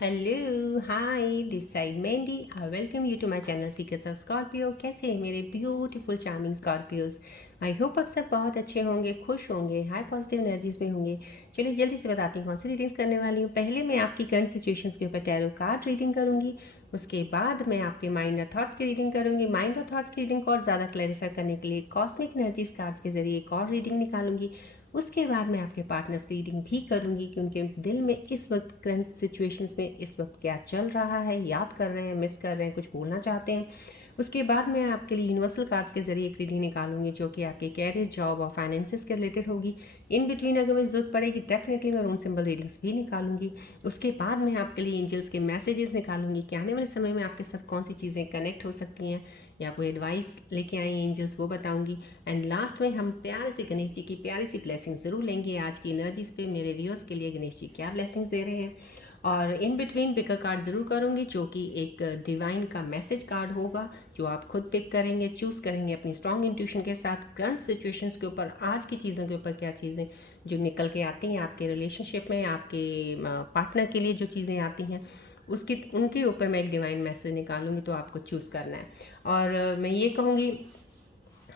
Hello hi this side Mandy I welcome you to my channel seekers of Scorpio. कैसे हैं मेरे beautiful charming Scorpios. I hope आप सब बहुत अच्छे होंगे, खुश होंगे, हाई पॉजिटिव एनर्जीज में होंगे। चलिए जल्दी से बताती हूँ कौन सी रीडिंग्स करने वाली हूँ। पहले मैं आपकी करंट सिचुएशंस के ऊपर टैरो कार्ड रीडिंग करूँगी। उसके बाद मैं आपके माइंड और थॉट्स की रीडिंग करूँगी। माइंड और थॉट्स की रीडिंग को और ज़्यादा क्लैरिफाई करने के लिए कॉस्मिक एनर्जीज कार्ड्स के जरिए एक और रीडिंग निकालूंगी। उसके बाद मैं आपके पार्टनर्स की रीडिंग भी करूंगी कि उनके दिल में इस वक्त करंट सिचुएशंस में इस वक्त क्या चल रहा है, याद कर रहे हैं, मिस कर रहे हैं, कुछ बोलना चाहते हैं। उसके बाद मैं आपके लिए यूनिवर्सल कार्ड्स के जरिए एक रीडिंग निकालूंगी जो कि आपके कैरियर, जॉब और फाइनेंसिस के रिलेटेड होगी। इन बिटवीन अगर मुझे जरूरत पड़ेगी डेफिनेटली मैं रून सिंबल रीडिंग्स भी निकालूंगी। उसके बाद मैं आपके लिए एंजल्स के मैसेजेस निकालूंगी कि आने वाले समय में आपके साथ कौन सी चीज़ें कनेक्ट हो सकती हैं या कोई एडवाइस लेके आई एंजल्स वो बताऊंगी। एंड लास्ट में हम प्यारे से गणेश जी की प्यारी सी ब्लेसिंग ज़रूर लेंगे आज की एनर्जीज पे। मेरे व्यूअर्स के लिए गणेश जी क्या ब्लेसिंग्स दे रहे हैं। और in between pick a card ज़रूर करूँगी जो कि एक डिवाइन का मैसेज कार्ड होगा जो आप खुद पिक करेंगे, चूज़ करेंगे अपनी स्ट्रॉन्ग इंट्यूशन के साथ। करंट सिचुएशंस के ऊपर, आज की चीज़ों के ऊपर क्या चीज़ें जो निकल के आती हैं आपके रिलेशनशिप में, आपके पार्टनर के लिए जो चीज़ें आती हैं उसके उनके ऊपर मैं एक डिवाइन मैसेज निकालूंगी तो आपको चूज़ करना है। और मैं ये कहूँगी,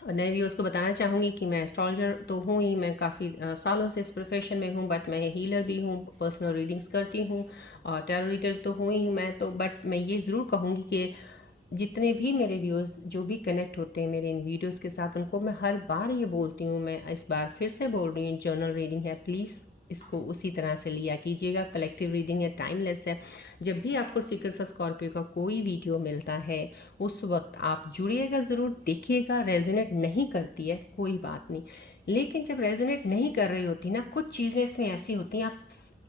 नए व्यूअर्स को बताना चाहूँगी कि मैं एस्ट्रोलॉजर तो हूँ ही, मैं काफ़ी सालों से इस प्रोफेशन में हूँ, बट मैं हीलर भी हूँ, पर्सनल रीडिंग्स करती हूँ और टैरो रीडर तो हूँ ही मैं तो। बट मैं ये ज़रूर कहूँगी कि जितने भी मेरे व्यूअर्स जो भी कनेक्ट होते हैं मेरे इन वीडियोस के साथ, उनको मैं हर बार ये बोलती हूँ, मैं इस बार फिर से बोल रही हूँ, जर्नल रीडिंग है, प्लीज़ इसको उसी तरह से लिया कीजिएगा। कलेक्टिव रीडिंग है, टाइमलेस है। जब भी आपको सीक्रेट्स ऑफ स्कॉर्पियो का कोई वीडियो मिलता है उस वक्त आप जुड़िएगा ज़रूर, देखिएगा। रेजोनेट नहीं करती है कोई बात नहीं, लेकिन जब रेजोनेट नहीं कर रही होती ना, कुछ चीज़ें इसमें ऐसी होती हैं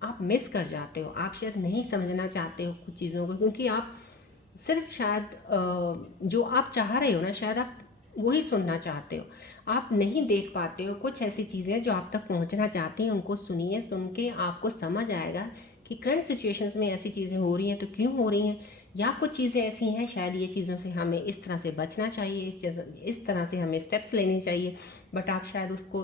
आप मिस कर जाते हो, आप शायद नहीं समझना चाहते हो कुछ चीज़ों को, क्योंकि आप सिर्फ शायद जो आप चाह रहे हो ना, शायद आप वही सुनना चाहते हो, आप नहीं देख पाते हो कुछ ऐसी चीज़ें जो आप तक पहुंचना चाहती हैं। उनको सुनिए, सुन के आपको समझ आएगा कि करंट सिचुएशंस में ऐसी चीज़ें हो रही हैं तो क्यों हो रही हैं, या कुछ चीज़ें ऐसी हैं शायद ये चीज़ों से हमें इस तरह से बचना चाहिए, इस तरह से हमें स्टेप्स लेने चाहिए, बट आप शायद उसको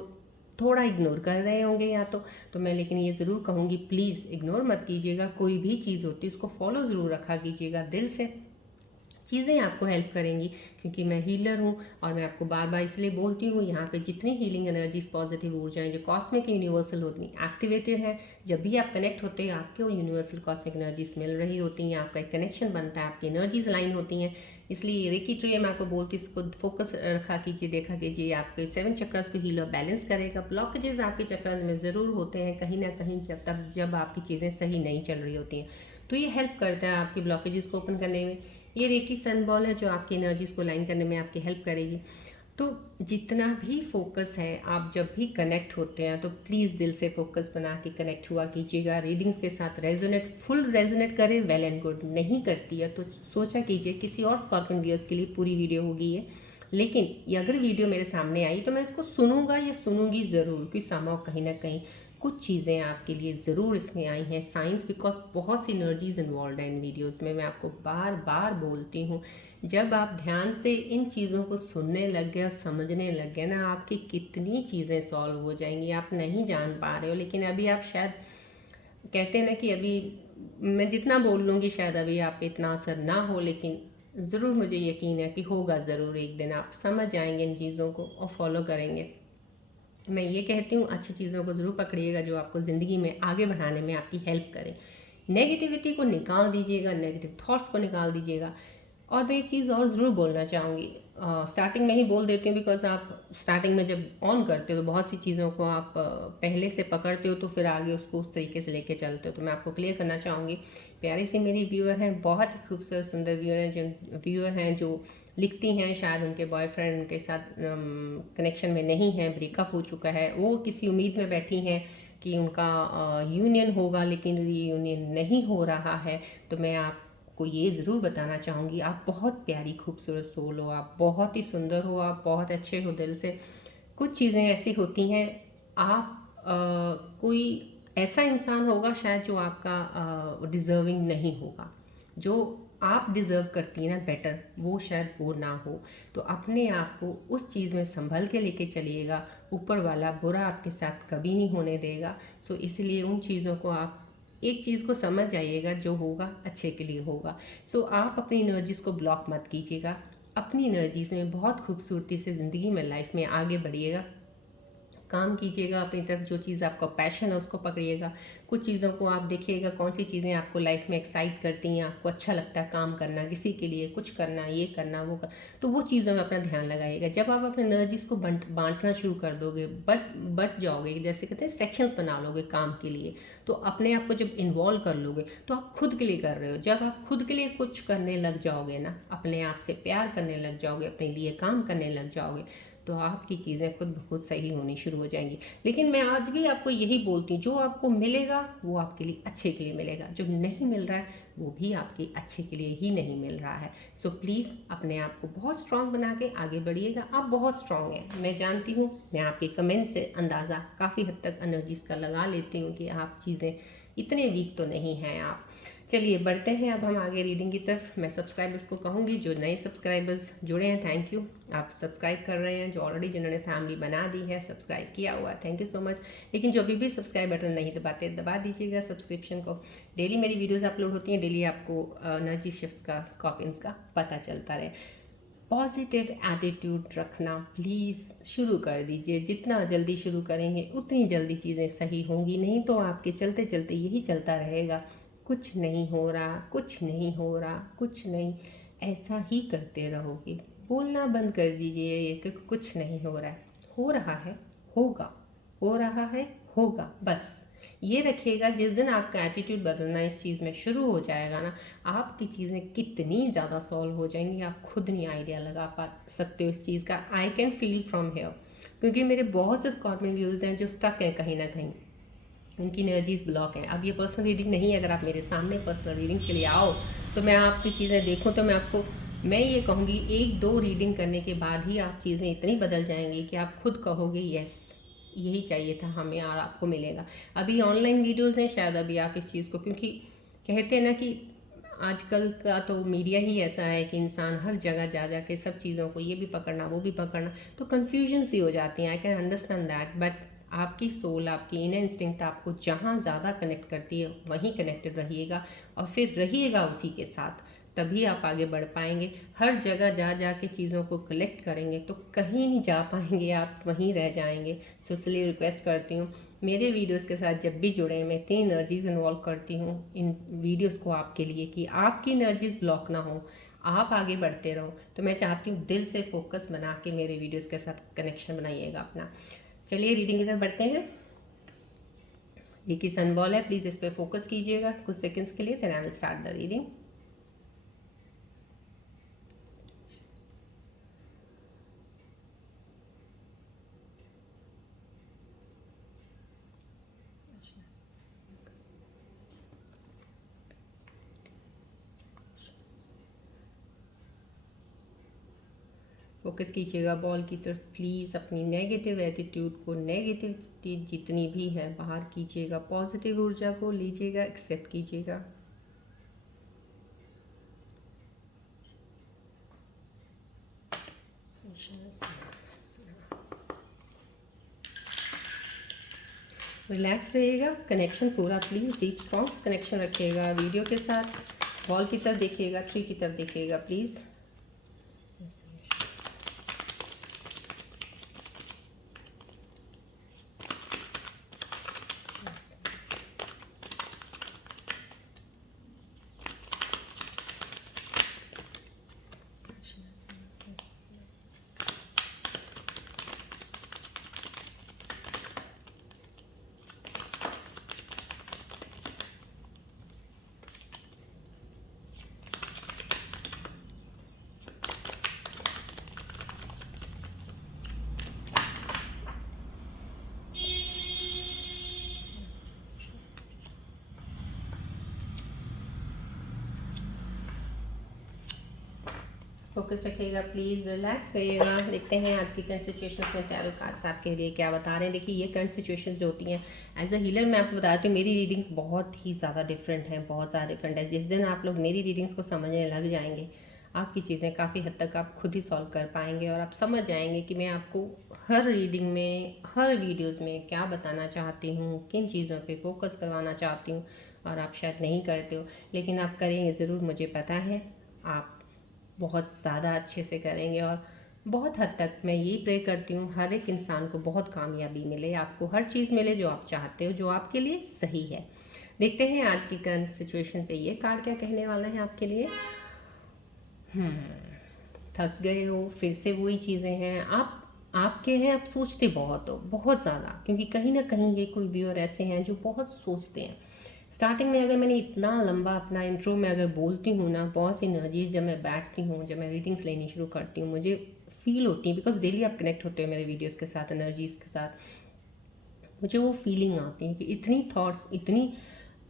थोड़ा इग्नोर कर रहे होंगे या तो मैं लेकिन ये ज़रूर कहूँगी प्लीज़ इग्नोर मत कीजिएगा। कोई भी चीज़ होती है उसको फॉलो ज़रूर रखा कीजिएगा दिल से। चीज़ें आपको हेल्प करेंगी, क्योंकि मैं हीलर हूँ और मैं आपको बार बार इसलिए बोलती हूँ यहाँ पे जितनी हीलिंग एनर्जीज, पॉजिटिव ऊर्जाएं जो कॉस्मिक यूनिवर्सल होती हैं एक्टिवेटेड है। जब भी आप कनेक्ट होते हैं आपको यूनिवर्सल कॉस्मिक एनर्जीज मिल रही होती हैं, आपका एक कनेक्शन बनता है, आपकी एनर्जीज लाइन होती हैं। इसलिए रेकी ट्री मैं आपको बोलती हूँ इसको फोकस रखा कीजिए, देखा कीजिए, आपके 7 चक्रस को हील और बैलेंस करेगा। ब्लॉकेजेस आपके चक्रस में ज़रूर होते हैं कहीं ना कहीं, जब आपकी चीज़ें सही नहीं चल रही होती हैं, तो ये हेल्प करता है आपकी ब्लॉकेजेस को ओपन करने में। ये रेकी सन बॉल है जो आपकी एनर्जीज को लाइन करने में आपकी हेल्प करेगी। तो जितना भी फोकस है, आप जब भी कनेक्ट होते हैं तो प्लीज़ दिल से फोकस बना के कनेक्ट हुआ कीजिएगा रीडिंग्स के साथ। रेजोनेट, फुल रेजोनेट करे वेल एंड गुड, नहीं करती है तो सोचा कीजिए किसी और स्कॉर्पियन व्यूअर्स के लिए पूरी वीडियो होगी ये। लेकिन ये अगर वीडियो मेरे सामने आई तो मैं इसको सुनूंगा या सुनूंगी ज़रूर, कि समाव कहीं ना कहीं कुछ चीज़ें आपके लिए ज़रूर इसमें आई हैं साइंस, बिकॉज बहुत सी एनर्जीज इन्वॉल्व है इन वीडियोस में। मैं आपको बार बार बोलती हूँ, जब आप ध्यान से इन चीज़ों को सुनने लग गए और समझने लग गए ना, आपकी कितनी चीज़ें सॉल्व हो जाएंगी आप नहीं जान पा रहे हो। लेकिन अभी आप शायद कहते हैं ना कि अभी मैं जितना बोल लूँगी शायद अभी आप पे इतना असर ना हो, लेकिन ज़रूर मुझे यकीन है कि होगा ज़रूर, एक दिन आप समझ जाएंगे इन चीज़ों को और फॉलो करेंगे। मैं ये कहती हूँ अच्छी चीज़ों को ज़रूर पकड़िएगा जो आपको ज़िंदगी में आगे बढ़ाने में आपकी हेल्प करें। नेगेटिविटी को निकाल दीजिएगा, नेगेटिव थॉट्स को निकाल दीजिएगा। और मैं एक चीज़ और ज़रूर बोलना चाहूँगी, स्टार्टिंग में ही बोल देती हूँ, बिकॉज आप स्टार्टिंग में जब ऑन करते हो तो बहुत सी चीज़ों को आप पहले से पकड़ते हो तो फिर आगे उसको उस तरीके से लेके चलते हो। तो मैं आपको क्लियर करना चाहूँगी, प्यारी सी मेरी व्यूअर हैं, बहुत ही खूबसूरत सुंदर व्यूअर हैं, जो लिखती हैं शायद उनके बॉयफ्रेंड उनके साथ कनेक्शन में नहीं है, ब्रेकअप हो चुका है, वो किसी उम्मीद में बैठी हैं कि उनका यूनियन होगा, लेकिन यूनियन नहीं हो रहा है। तो मैं आपको ये ज़रूर बताना चाहूँगी, आप बहुत प्यारी खूबसूरत सोल हो, आप बहुत ही सुंदर हो, आप बहुत अच्छे हो दिल से। कुछ चीज़ें ऐसी होती हैं, आप कोई ऐसा इंसान होगा शायद जो आपका डिज़र्विंग नहीं होगा, जो आप डिज़र्व करती हैं ना बेटर, वो शायद वो ना हो। तो अपने आप को उस चीज़ में संभल के लेके चलिएगा, ऊपर वाला बुरा आपके साथ कभी नहीं होने देगा। सो इसलिए उन चीज़ों को आप एक चीज़ को समझ जाइएगा, जो होगा अच्छे के लिए होगा। सो आप अपनी एनर्जीज़ को ब्लॉक मत कीजिएगा, अपनी एनर्जीज़ में बहुत खूबसूरती से ज़िंदगी में, लाइफ में आगे बढ़िएगा, काम कीजिएगा अपनी तरफ। जो चीज़ आपका पैशन है उसको पकड़िएगा। कुछ चीज़ों को आप देखिएगा, कौन सी चीज़ें आपको लाइफ में एक्साइट करती हैं, आपको अच्छा लगता है काम करना, किसी के लिए कुछ करना, ये करना वो कर, तो वो चीज़ों में अपना ध्यान लगाइएगा। जब आप अपनी एनर्जीज़ को बांटना शुरू कर दोगे, बट जाओगे, जैसे कहते हैं सेक्शंस बना लोगे काम के लिए, तो अपने आप को जब इन्वॉल्व कर लोगे तो आप खुद के लिए कर रहे हो। जब आप खुद के लिए कुछ करने लग जाओगे ना, अपने आप से प्यार करने लग जाओगे, अपने लिए काम करने लग जाओगे, तो आपकी चीज़ें खुद ब खुद सही होनी शुरू हो जाएंगी। लेकिन मैं आज भी आपको यही बोलती हूँ, जो आपको मिलेगा वो आपके लिए अच्छे के लिए मिलेगा, जो नहीं मिल रहा है वो भी आपके अच्छे के लिए ही नहीं मिल रहा है। सो प्लीज़ अपने आप को बहुत स्ट्रांग बना के आगे बढ़िएगा। आप बहुत स्ट्रांग हैं, मैं जानती हूँ, मैं आपके कमेंट से अंदाज़ा काफ़ी हद तक एनर्जीज़ का लगा लेती हूँ कि आप चीज़ें इतने वीक तो नहीं हैं आप। चलिए बढ़ते हैं अब हम आगे रीडिंग की तरफ। मैं सब्सक्राइबर्स को कहूँगी, जो नए सब्सक्राइबर्स जुड़े हैं, थैंक यू, आप सब्सक्राइब कर रहे हैं। जो ऑलरेडी जिन्होंने फैमिली बना दी है, सब्सक्राइब किया हुआ है, थैंक यू सो मच। लेकिन जो अभी भी सब्सक्राइब बटन नहीं दबाते, दबा दीजिएगा सब्सक्रिप्शन को। डेली मेरी वीडियोज़ अपलोड होती हैं, डेली आपको एनर्जी शिफ्ट्स का, स्कॉर्पियंस का पता चलता रहे। पॉजिटिव एटीट्यूड रखना प्लीज़ शुरू कर दीजिए। जितना जल्दी शुरू करेंगे उतनी जल्दी चीज़ें सही होंगी, नहीं तो आपके चलते चलते यही चलता रहेगा, कुछ नहीं हो रहा, कुछ नहीं हो रहा, कुछ नहीं, ऐसा ही करते रहोगे। बोलना बंद कर दीजिए ये कि कुछ नहीं हो रहा है, हो रहा है, होगा, हो रहा है, होगा, बस ये रखिएगा। जिस दिन आपका एटीट्यूड बदलना इस चीज़ में शुरू हो जाएगा ना, आपकी चीज़ें कितनी ज़्यादा सॉल्व हो जाएंगी, आप खुद नहीं आइडिया लगा पा सकते हो इस चीज़ का। I can feel from here, क्योंकि मेरे बहुत से स्कॉर्पियन व्यूज़ हैं जो स्टक हैं कहीं ना कहीं, उनकी एनर्जीज ब्लॉक हैं। अब ये पर्सनल रीडिंग नहीं है, अगर आप मेरे सामने पर्सनल रीडिंग्स के लिए आओ तो मैं आपकी चीज़ें देखूँ, तो मैं ये कहूँगी, एक दो रीडिंग करने के बाद ही आप चीज़ें इतनी बदल जाएंगी कि आप खुद कहोगे यस, यही चाहिए था हमें और आपको मिलेगा। अभी ऑनलाइन वीडियोज़ हैं, शायद अभी आप इस चीज़ को, क्योंकि कहते हैं ना कि आजकल का तो मीडिया ही ऐसा है कि इंसान हर जगह जा जा के सब चीज़ों को, ये भी पकड़ना वो भी पकड़ना, तो कन्फ्यूजन सी हो जाती है। I can understand that, but आपकी सोल, आपकी इनर इंस्टिंक्ट आपको जहाँ ज़्यादा कनेक्ट करती है वहीं कनेक्टेड रहिएगा, और फिर रहिएगा उसी के साथ, तभी आप आगे बढ़ पाएंगे। हर जगह जा जा के चीज़ों को कलेक्ट करेंगे तो कहीं नहीं जा पाएंगे, आप वहीं रह जाएंगे। सो इसलिए रिक्वेस्ट करती हूँ, मेरे वीडियोस के साथ जब भी जुड़े, मैं इतनी एनर्जीज इन्वॉल्व करती हूँ इन वीडियोस को आपके लिए कि आपकी एनर्जीज ब्लॉक ना हो, आप आगे बढ़ते रहो। तो मैं चाहती हूँ दिल से फोकस बना के मेरे वीडियोस के साथ कनेक्शन बनाइएगा अपना। चलिए रीडिंग की तरफ बढ़ते हैं। ये की सन बॉल है, प्लीज़ इस पर फोकस कीजिएगा कुछ सेकंड्स के लिए, then I will start the reading. Focus कीजिएगा बॉल की तरफ प्लीज़। अपनी नेगेटिव एटीट्यूड को, नेगेटिविटी जितनी भी है बाहर कीजिएगा, पॉजिटिव ऊर्जा को लीजिएगा, एक्सेप्ट कीजिएगा। रिलैक्स रहिएगा, कनेक्शन पूरा प्लीज़ डीप स्ट्रॉन्ग कनेक्शन रखिएगा वीडियो के साथ। बॉल की तरफ देखिएगा, ट्री की तरफ देखिएगा प्लीज़। फोकस रखिएगा प्लीज़, रिलैक्स रहिएगा। देखते हैं आज की करंट सिचुएशंस में टैरो कार्ड्स आपके लिए क्या बता रहे हैं। देखिए ये करंट सिचुएशंस जो होती हैं, एज अ हीलर मैं आपको बताती हूँ, मेरी रीडिंग्स बहुत ही ज़्यादा डिफरेंट हैं, बहुत ज़्यादा डिफरेंट है। जिस दिन आप लोग मेरी रीडिंग्स को समझने लग जाएंगे, आपकी चीज़ें काफ़ी हद तक आप खुद ही सॉल्व कर पाएंगे, और आप समझ जाएंगे कि मैं आपको हर रीडिंग में, हर वीडियोज़ में क्या बताना चाहती हूँ, किन चीज़ों पर फोकस करवाना चाहती हूँ, और आप शायद नहीं करते हो, लेकिन आप करेंगे ज़रूर, मुझे पता है आप बहुत ज़्यादा अच्छे से करेंगे। और बहुत हद तक मैं यही प्रे करती हूँ हर एक इंसान को बहुत कामयाबी मिले, आपको हर चीज़ मिले जो आप चाहते हो, जो आपके लिए सही है। देखते हैं आज की करंट सिचुएशन पे ये कार्ड क्या कहने वाला है आपके लिए। थक गए हो, फिर से वही चीज़ें हैं, आपके हैं, आप सोचते बहुत हो, बहुत ज़्यादा, क्योंकि कहीं ना कहीं ये कोई व्यूअर ऐसे हैं जो बहुत सोचते हैं। स्टार्टिंग में अगर मैंने इतना लंबा अपना इंट्रो में अगर बोलती हूँ ना, बहुत सी एनर्जीज जब मैं बैठती हूँ, जब मैं रीडिंग्स लेनी शुरू करती हूँ, मुझे फील होती है, बिकॉज डेली आप कनेक्ट होते हो मेरे वीडियोस के साथ, एनर्जीज के साथ, मुझे वो फीलिंग आती है कि इतनी थॉट्स, इतनी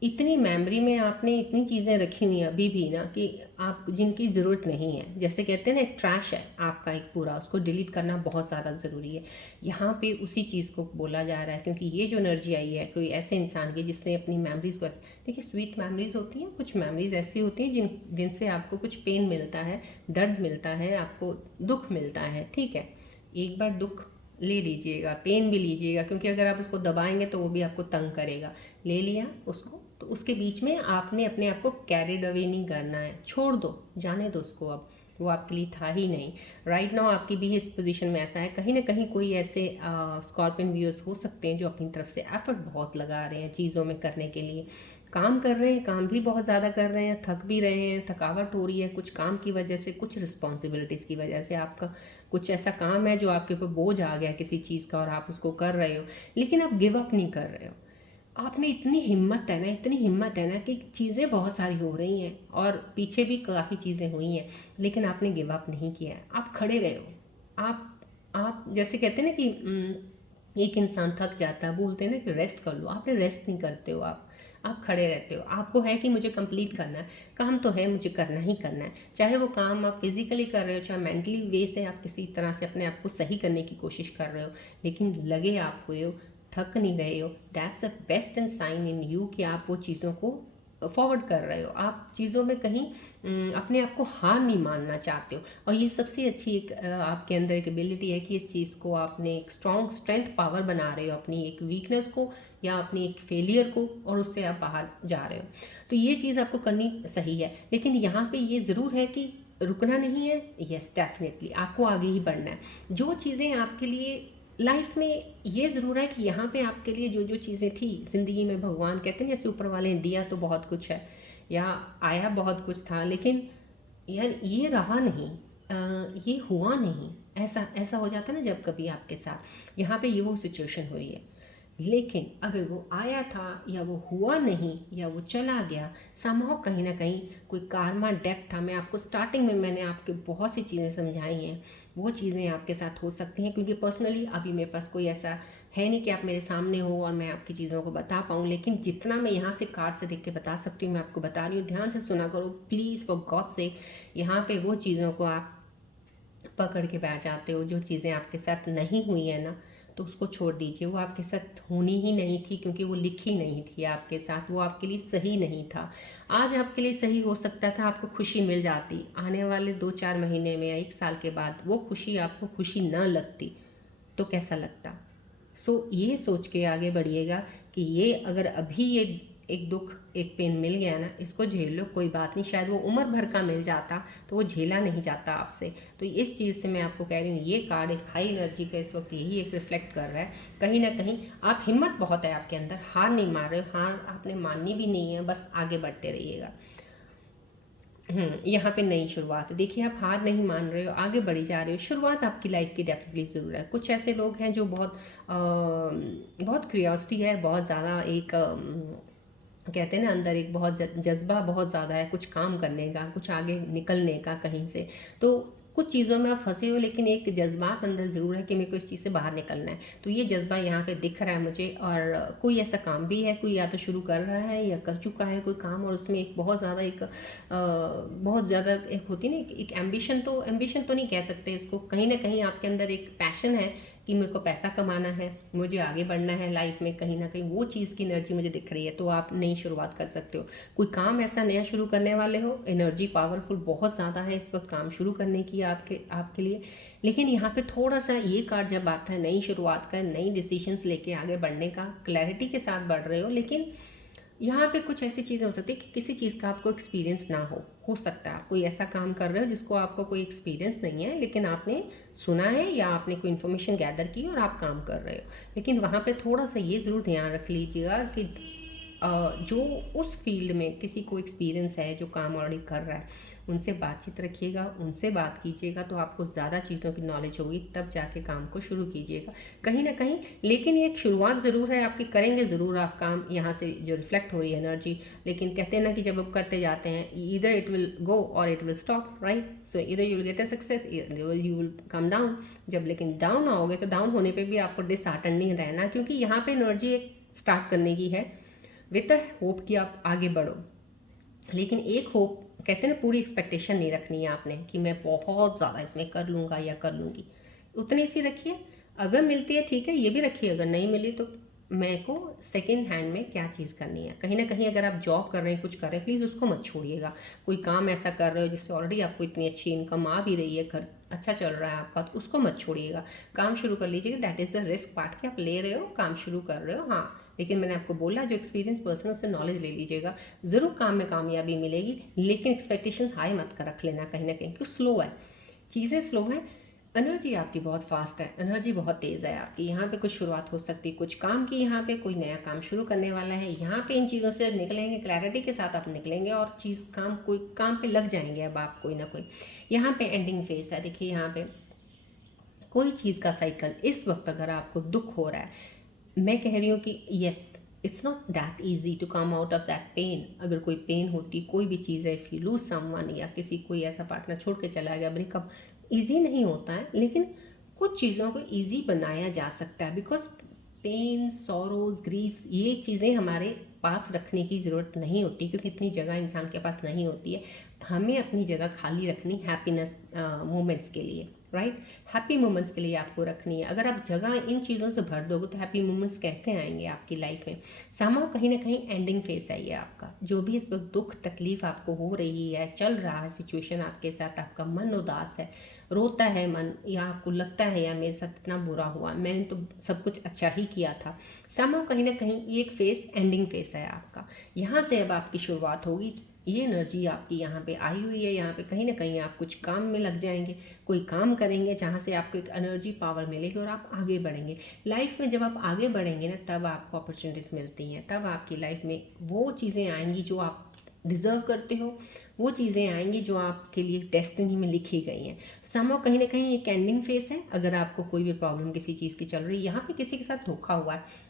इतनी मेमोरी में आपने इतनी चीज़ें रखी हुई हैं अभी भी ना, कि आप जिनकी ज़रूरत नहीं है। जैसे कहते हैं ना, एक ट्रैश है आपका एक पूरा, उसको डिलीट करना बहुत ज़्यादा ज़रूरी है। यहाँ पे उसी चीज़ को बोला जा रहा है, क्योंकि ये जो एनर्जी आई है कोई ऐसे इंसान की जिसने अपनी मेमोरीज़ को ऐसे, देखिए स्वीट मेमोरीज़ होती हैं, कुछ मेमोरीज़ ऐसी होती हैं जिनसे आपको कुछ पेन मिलता है, दर्द मिलता है, आपको दुख मिलता है, ठीक है। एक बार दुख ले लीजिएगा, पेन भी लीजिएगा, क्योंकि अगर आप उसको दबाएंगे तो वो भी आपको तंग करेगा। ले लिया उसको, तो उसके बीच में आपने अपने आप को कैरिड अवे नहीं करना है, छोड़ दो, जाने दो उसको, अब वो आपके लिए था ही नहीं। राइट नाउ आपकी भी इस पोजीशन में ऐसा है, कहीं ना कहीं कोई ऐसे स्कॉर्पियन व्यूअर्स हो सकते हैं जो अपनी तरफ से एफर्ट बहुत लगा रहे हैं चीज़ों में करने के लिए, काम कर रहे हैं, काम भी बहुत ज़्यादा कर रहे हैं, थक भी रहे हैं, थकावट हो रही है कुछ काम की वजह से, कुछ रिस्पॉन्सिबिलिटीज़ की वजह से, आपका कुछ ऐसा काम है जो आपके ऊपर बोझ आ गया किसी चीज़ का और आप उसको कर रहे हो, लेकिन आप गिव अप नहीं कर रहे हो। आप में इतनी हिम्मत है ना, इतनी हिम्मत है ना कि चीज़ें बहुत सारी हो रही हैं और पीछे भी काफ़ी चीज़ें हुई हैं, लेकिन आपने गिव अप नहीं किया है, आप खड़े रहे हो। आप जैसे कहते हैं ना कि एक इंसान थक जाता है, बोलते हैं ना कि रेस्ट कर लो, आपने रेस्ट नहीं करते हो, आप खड़े रहते हो। आपको है कि मुझे कंप्लीट करना है, काम तो है, मुझे करना ही करना है, चाहे वो काम आप फिजिकली कर रहे हो, चाहे मेंटली वे से आप किसी तरह से अपने आप को सही करने की कोशिश कर रहे हो, लेकिन लगे आप हुए हो, थक नहीं रहे हो, that's the best and sign in you कि आप वो चीज़ों को फॉरवर्ड कर रहे हो, आप चीज़ों में कहीं अपने आप को हार नहीं मानना चाहते हो। और ये सबसे अच्छी एक आपके अंदर एक एबिलिटी है कि इस चीज़ को आपने एक स्ट्रॉन्ग स्ट्रेंथ पावर बना रहे हो, अपनी एक वीकनेस को या अपनी एक फेलियर को, और उससे आप बाहर जा रहे हो। तो ये चीज़ आपको करनी सही है, लेकिन यहाँ पे ये ज़रूर है कि रुकना नहीं है। यस, डेफिनेटली आपको आगे ही बढ़ना है। जो चीज़ें आपके लिए लाइफ में, ये ज़रूर है कि यहाँ पे आपके लिए जो जो चीज़ें थी ज़िंदगी में, भगवान कहते हैं जैसे ऊपर वाले ने दिया तो बहुत कुछ है, या आया बहुत कुछ था, लेकिन यार ये रहा नहीं, ये हुआ नहीं, ऐसा ऐसा हो जाता है ना जब कभी आपके साथ। यहाँ पे ये वो सिचुएशन हुई है, लेकिन अगर वो आया था या वो हुआ नहीं या वो चला गया, समहाउ कहीं ना कहीं कोई कार्मा डेप्थ था। मैं आपको स्टार्टिंग में मैंने आपके बहुत सी चीज़ें समझाई हैं, वो चीज़ें आपके साथ हो सकती हैं, क्योंकि पर्सनली अभी मेरे पास कोई ऐसा है नहीं कि आप मेरे सामने हो और मैं आपकी चीज़ों को बता पाऊँ, लेकिन जितना मैं यहाँ से कार्ड से देख के बता सकती हूँ मैं आपको बता रही हूँ। ध्यान से सुना करो प्लीज़, फॉर गॉड से। यहाँ पे वो चीज़ों को आप पकड़ के बैठ जाते हो, जो चीज़ें आपके साथ नहीं हुई है ना, तो उसको छोड़ दीजिए, वो आपके साथ होनी ही नहीं थी, क्योंकि वो लिखी नहीं थी आपके साथ, वो आपके लिए सही नहीं था। आज आपके लिए सही हो सकता था, आपको खुशी मिल जाती, आने वाले 2-4 महीने में या 1 साल के बाद वो खुशी आपको खुशी न लगती तो कैसा लगता। ये सोच के आगे बढ़िएगा कि ये अगर अभी ये एक दुख, एक पेन मिल गया ना, इसको झेल लो, कोई बात नहीं, शायद वो उम्र भर का मिल जाता तो वो झेला नहीं जाता आपसे। तो इस चीज़ से मैं आपको कह रही हूँ, ये कार्ड एक हाई एनर्जी का इस वक्त यही एक रिफ्लेक्ट कर रहा है। कहीं ना कहीं आप, हिम्मत बहुत है आपके अंदर, हार नहीं मार रहे हो, हार आपने माननी भी नहीं है, बस आगे बढ़ते रहिएगा। यहाँ पे नई शुरुआत, देखिए आप हार नहीं मान रहे हो, आगे बढ़ी जा रहे हो, शुरुआत आपकी लाइफ की डेफिनेटली ज़रूर है। कुछ ऐसे लोग हैं जो बहुत क्यूरियोसिटी है, बहुत ज़्यादा एक कहते हैं ना अंदर एक बहुत जज्बा बहुत ज़्यादा है कुछ काम करने का, कुछ आगे निकलने का कहीं से। तो कुछ चीज़ों में आप फंसे हो, लेकिन एक जज्बात अंदर ज़रूर है कि मेरे को इस चीज़ से बाहर निकलना है। तो ये जज्बा यहाँ पे दिख रहा है मुझे, और कोई ऐसा काम भी है, कोई या तो शुरू कर रहा है या कर चुका है कोई काम, और उसमें एक बहुत ज़्यादा एक बहुत ज़्यादा एक होती ना एक एम्बिशन, तो एम्बिशन तो नहीं कह सकते इसको, कहीं ना कहीं आपके अंदर एक पैशन है कि मेरे को पैसा कमाना है, मुझे आगे बढ़ना है लाइफ में, कहीं ना कहीं वो चीज़ की एनर्जी मुझे दिख रही है। तो आप नई शुरुआत कर सकते हो, कोई काम ऐसा नया शुरू करने वाले हो, एनर्जी पावरफुल बहुत ज़्यादा है इस वक्त काम शुरू करने की आपके लिए। लेकिन यहाँ पे थोड़ा सा ये कार्ड जब आता है नई शुरुआत का, नई डिसीजंस लेके आगे बढ़ने का, क्लैरिटी के साथ बढ़ रहे हो, लेकिन यहाँ पे कुछ ऐसी चीज़ें हो सकती है कि किसी चीज़ का आपको एक्सपीरियंस ना हो सकता है आप कोई ऐसा काम कर रहे हो जिसको आपको कोई एक्सपीरियंस नहीं है, लेकिन आपने सुना है या आपने कोई इन्फॉर्मेशन गैदर की और आप काम कर रहे हो। लेकिन वहाँ पे थोड़ा सा ये ज़रूर ध्यान रख लीजिएगा कि जो उस फील्ड में किसी को एक्सपीरियंस है, जो काम ऑलरेडी कर रहा है, उनसे बातचीत रखिएगा, उनसे बात कीजिएगा, तो आपको ज़्यादा चीज़ों की नॉलेज होगी, तब जाके काम को शुरू कीजिएगा कहीं ना कहीं। लेकिन ये एक शुरुआत ज़रूर है आपकी, करेंगे ज़रूर आप काम, यहाँ से जो रिफ्लेक्ट हो रही है एनर्जी। लेकिन कहते हैं ना कि जब आप करते जाते हैं, ईदर इट विल गो और it will stop, right? So either you will get a success, you will come down. जब लेकिन डाउन आओगे तो डाउन होने पर भी आपको डिसहार्टन नहीं रहना, क्योंकि यहाँ पर एनर्जी एक स्टार्ट करने की है विद द होप कि आप आगे बढ़ो। लेकिन एक होप, कहते हैं ना, पूरी एक्सपेक्टेशन नहीं रखनी है आपने कि मैं बहुत ज़्यादा इसमें कर लूँगा या कर लूँगी। उतनी सी रखिए, अगर मिलती है ठीक है, ये भी रखिए, अगर नहीं मिली तो मेरे को सेकेंड हैंड में क्या चीज़ करनी है। कहीं ना कहीं अगर आप जॉब कर रहे हैं, कुछ कर रहे हैं, प्लीज़ उसको मत छोड़िएगा। कोई काम ऐसा कर रहे हो जिससे ऑलरेडी आपको इतनी अच्छी इनकम आ भी रही है, घर अच्छा चल रहा है आपका, तो उसको मत छोड़िएगा, काम शुरू कर लीजिएगा। That is the risk part कि आप ले रहे हो, काम शुरू कर रहे हो, हाँ। लेकिन मैंने आपको बोला, जो एक्सपीरियंस पर्सन है उससे नॉलेज ले लीजिएगा, ज़रूर काम में कामयाबी मिलेगी। लेकिन एक्सपेक्टेशन हाई मत कर रख लेना कहीं ना कहीं, क्योंकि स्लो है, चीज़ें स्लो हैं। एनर्जी आपकी बहुत फास्ट है, एनर्जी बहुत तेज़ है आपकी। यहाँ पे कुछ शुरुआत हो सकती है कुछ काम की, यहाँ पे कोई नया काम शुरू करने वाला है, यहाँ पे इन चीज़ों से निकलेंगे, क्लैरिटी के साथ आप निकलेंगे और चीज़ काम कोई काम पे लग जाएंगे। अब आप कोई ना कोई, यहाँ पे एंडिंग फेस है, देखिए यहाँ पे कोई चीज़ का साइकिल। इस वक्त अगर आपको दुख हो रहा है, मैं कह रही हूँ कि yes, it's not that easy to come out of that pain. अगर कोई पेन होती, कोई भी चीज़ है, इफ़ यू लूज समवन, या किसी कोई ऐसा पार्टनर छोड़ के चला गया, ब्रेकअप ईजी नहीं होता है, लेकिन कुछ चीज़ों को ईजी बनाया जा सकता है। बिकॉज पेन, सॉरोज, ग्रीफ्स, ये चीज़ें हमारे पास रखने की ज़रूरत नहीं होती, क्योंकि इतनी जगह इंसान के पास नहीं होती है। हमें अपनी जगह खाली रखनी हैप्पीनेस मोमेंट्स के लिए, राइट? हैप्पी मोमेंट्स के लिए आपको रखनी है। अगर आप जगह इन चीज़ों से भर दोगे तो हैप्पी मोमेंट्स कैसे आएंगे आपकी लाइफ में? समहाउ कहीं ना कहीं एंडिंग फेस है ये आपका। जो भी इस वक्त दुख तकलीफ आपको हो रही है, चल रहा है सिचुएशन आपके साथ, आपका मन उदास है, रोता है मन, या आपको लगता है यार मेरे साथ इतना बुरा हुआ, मैंने तो सब कुछ अच्छा ही किया था, समहाउ कहीं ना कहीं ये एक फेस एंडिंग फेस है आपका। यहाँ से अब आपकी शुरुआत होगी। ये एनर्जी आपकी यहाँ पे आई हुई है, यहाँ पे कहीं ना कहीं आप कुछ काम में लग जाएंगे, कोई काम करेंगे जहाँ से आपको एक एनर्जी पावर मिलेगी और आप आगे बढ़ेंगे लाइफ में। जब आप आगे बढ़ेंगे ना, तब आपको अपॉर्चुनिटीज़ मिलती हैं, तब आपकी लाइफ में वो चीज़ें आएंगी जो आप डिज़र्व करते हो, वो चीज़ें आएंगी जो आपके लिए डेस्टिनी में लिखी गई हैं। समहाउ कहीं ना कहीं एक एंडिंग फेस है। अगर आपको कोई भी प्रॉब्लम किसी चीज़ की चल रही है, यहाँ पे किसी के साथ धोखा हुआ है,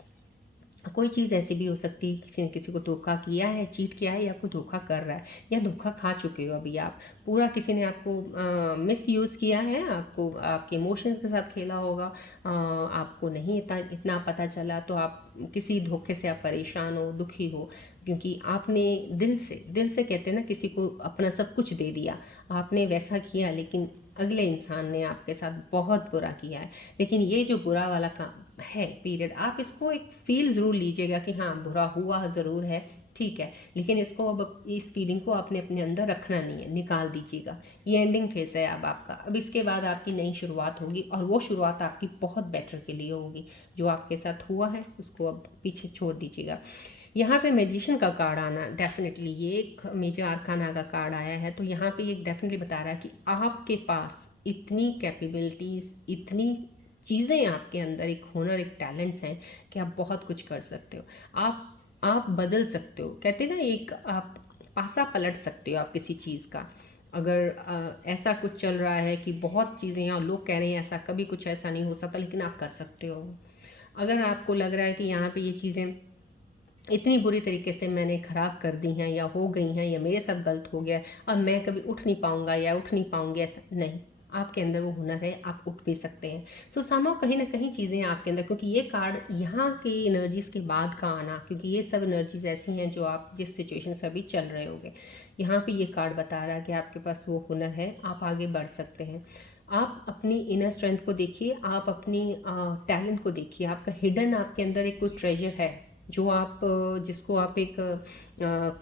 कोई चीज़ ऐसी भी हो सकती है, किसी ने किसी को धोखा किया है, चीट किया है, या कोई धोखा कर रहा है, या धोखा खा चुके हो अभी आप पूरा। किसी ने आपको मिस यूज़ किया है, आपको आपके इमोशंस के साथ खेला होगा, आपको नहीं इतना पता चला, तो आप किसी धोखे से आप परेशान हो, दुखी हो, क्योंकि आपने दिल से कहते हैं ना, किसी को अपना सब कुछ दे दिया, आपने वैसा किया, लेकिन अगले इंसान ने आपके साथ बहुत बुरा किया है। लेकिन ये जो बुरा वाला काम है पीरियड, आप इसको एक फील ज़रूर लीजिएगा कि हाँ बुरा हुआ ज़रूर है, ठीक है, लेकिन इसको अब इस फीलिंग को आपने अपने अंदर रखना नहीं है, निकाल दीजिएगा। ये एंडिंग फेस है अब आपका। अब इसके बाद आपकी नई शुरुआत होगी, और वो शुरुआत आपकी बहुत बेटर के लिए होगी। जो आपके साथ हुआ है उसको अब पीछे छोड़ दीजिएगा। यहाँ पे मैजिशियन का कार्ड आना, डेफिनेटली ये एक मेजर आर्काना का कार्ड आया है, तो यहाँ पे ये डेफिनेटली बता रहा है कि आपके पास इतनी कैपेबिलिटीज़, इतनी चीज़ें आपके अंदर, एक हुनर, एक टैलेंट्स हैं कि आप बहुत कुछ कर सकते हो। आप बदल सकते हो, कहते हैं ना, एक आप पासा पलट सकते हो आप किसी चीज़ का। अगर ऐसा कुछ चल रहा है कि बहुत चीज़ें हैं और लोग कह रहे हैं ऐसा, कभी कुछ ऐसा नहीं हो सकता, लेकिन आप कर सकते हो। अगर आपको लग रहा है कि यहाँ पे ये चीज़ें इतनी बुरी तरीके से मैंने ख़राब कर दी हैं, या हो गई हैं, या मेरे साथ गलत हो गया, अब मैं कभी उठ नहीं पाऊँगा या उठ नहीं पाऊँगी, ऐसा नहीं। आपके अंदर वो हुनर है, आप उठ भी सकते हैं। सो समहाउ कहीं ना कहीं चीज़ें आपके अंदर, क्योंकि ये कार्ड यहाँ की एनर्जीज़ के बाद का आना, क्योंकि ये सब एनर्जीज़ ऐसी हैं जो आप जिस सिचुएशन से अभी चल रहे होगे, यहाँ पे ये कार्ड बता रहा है कि आपके पास वो हुनर है, आप आगे बढ़ सकते हैं। आप अपनी इनर स्ट्रेंथ को देखिए, आप अपनी टैलेंट को देखिए, आपका हिडन, आपके अंदर एक कोई ट्रेजर है, जो आप जिसको आप एक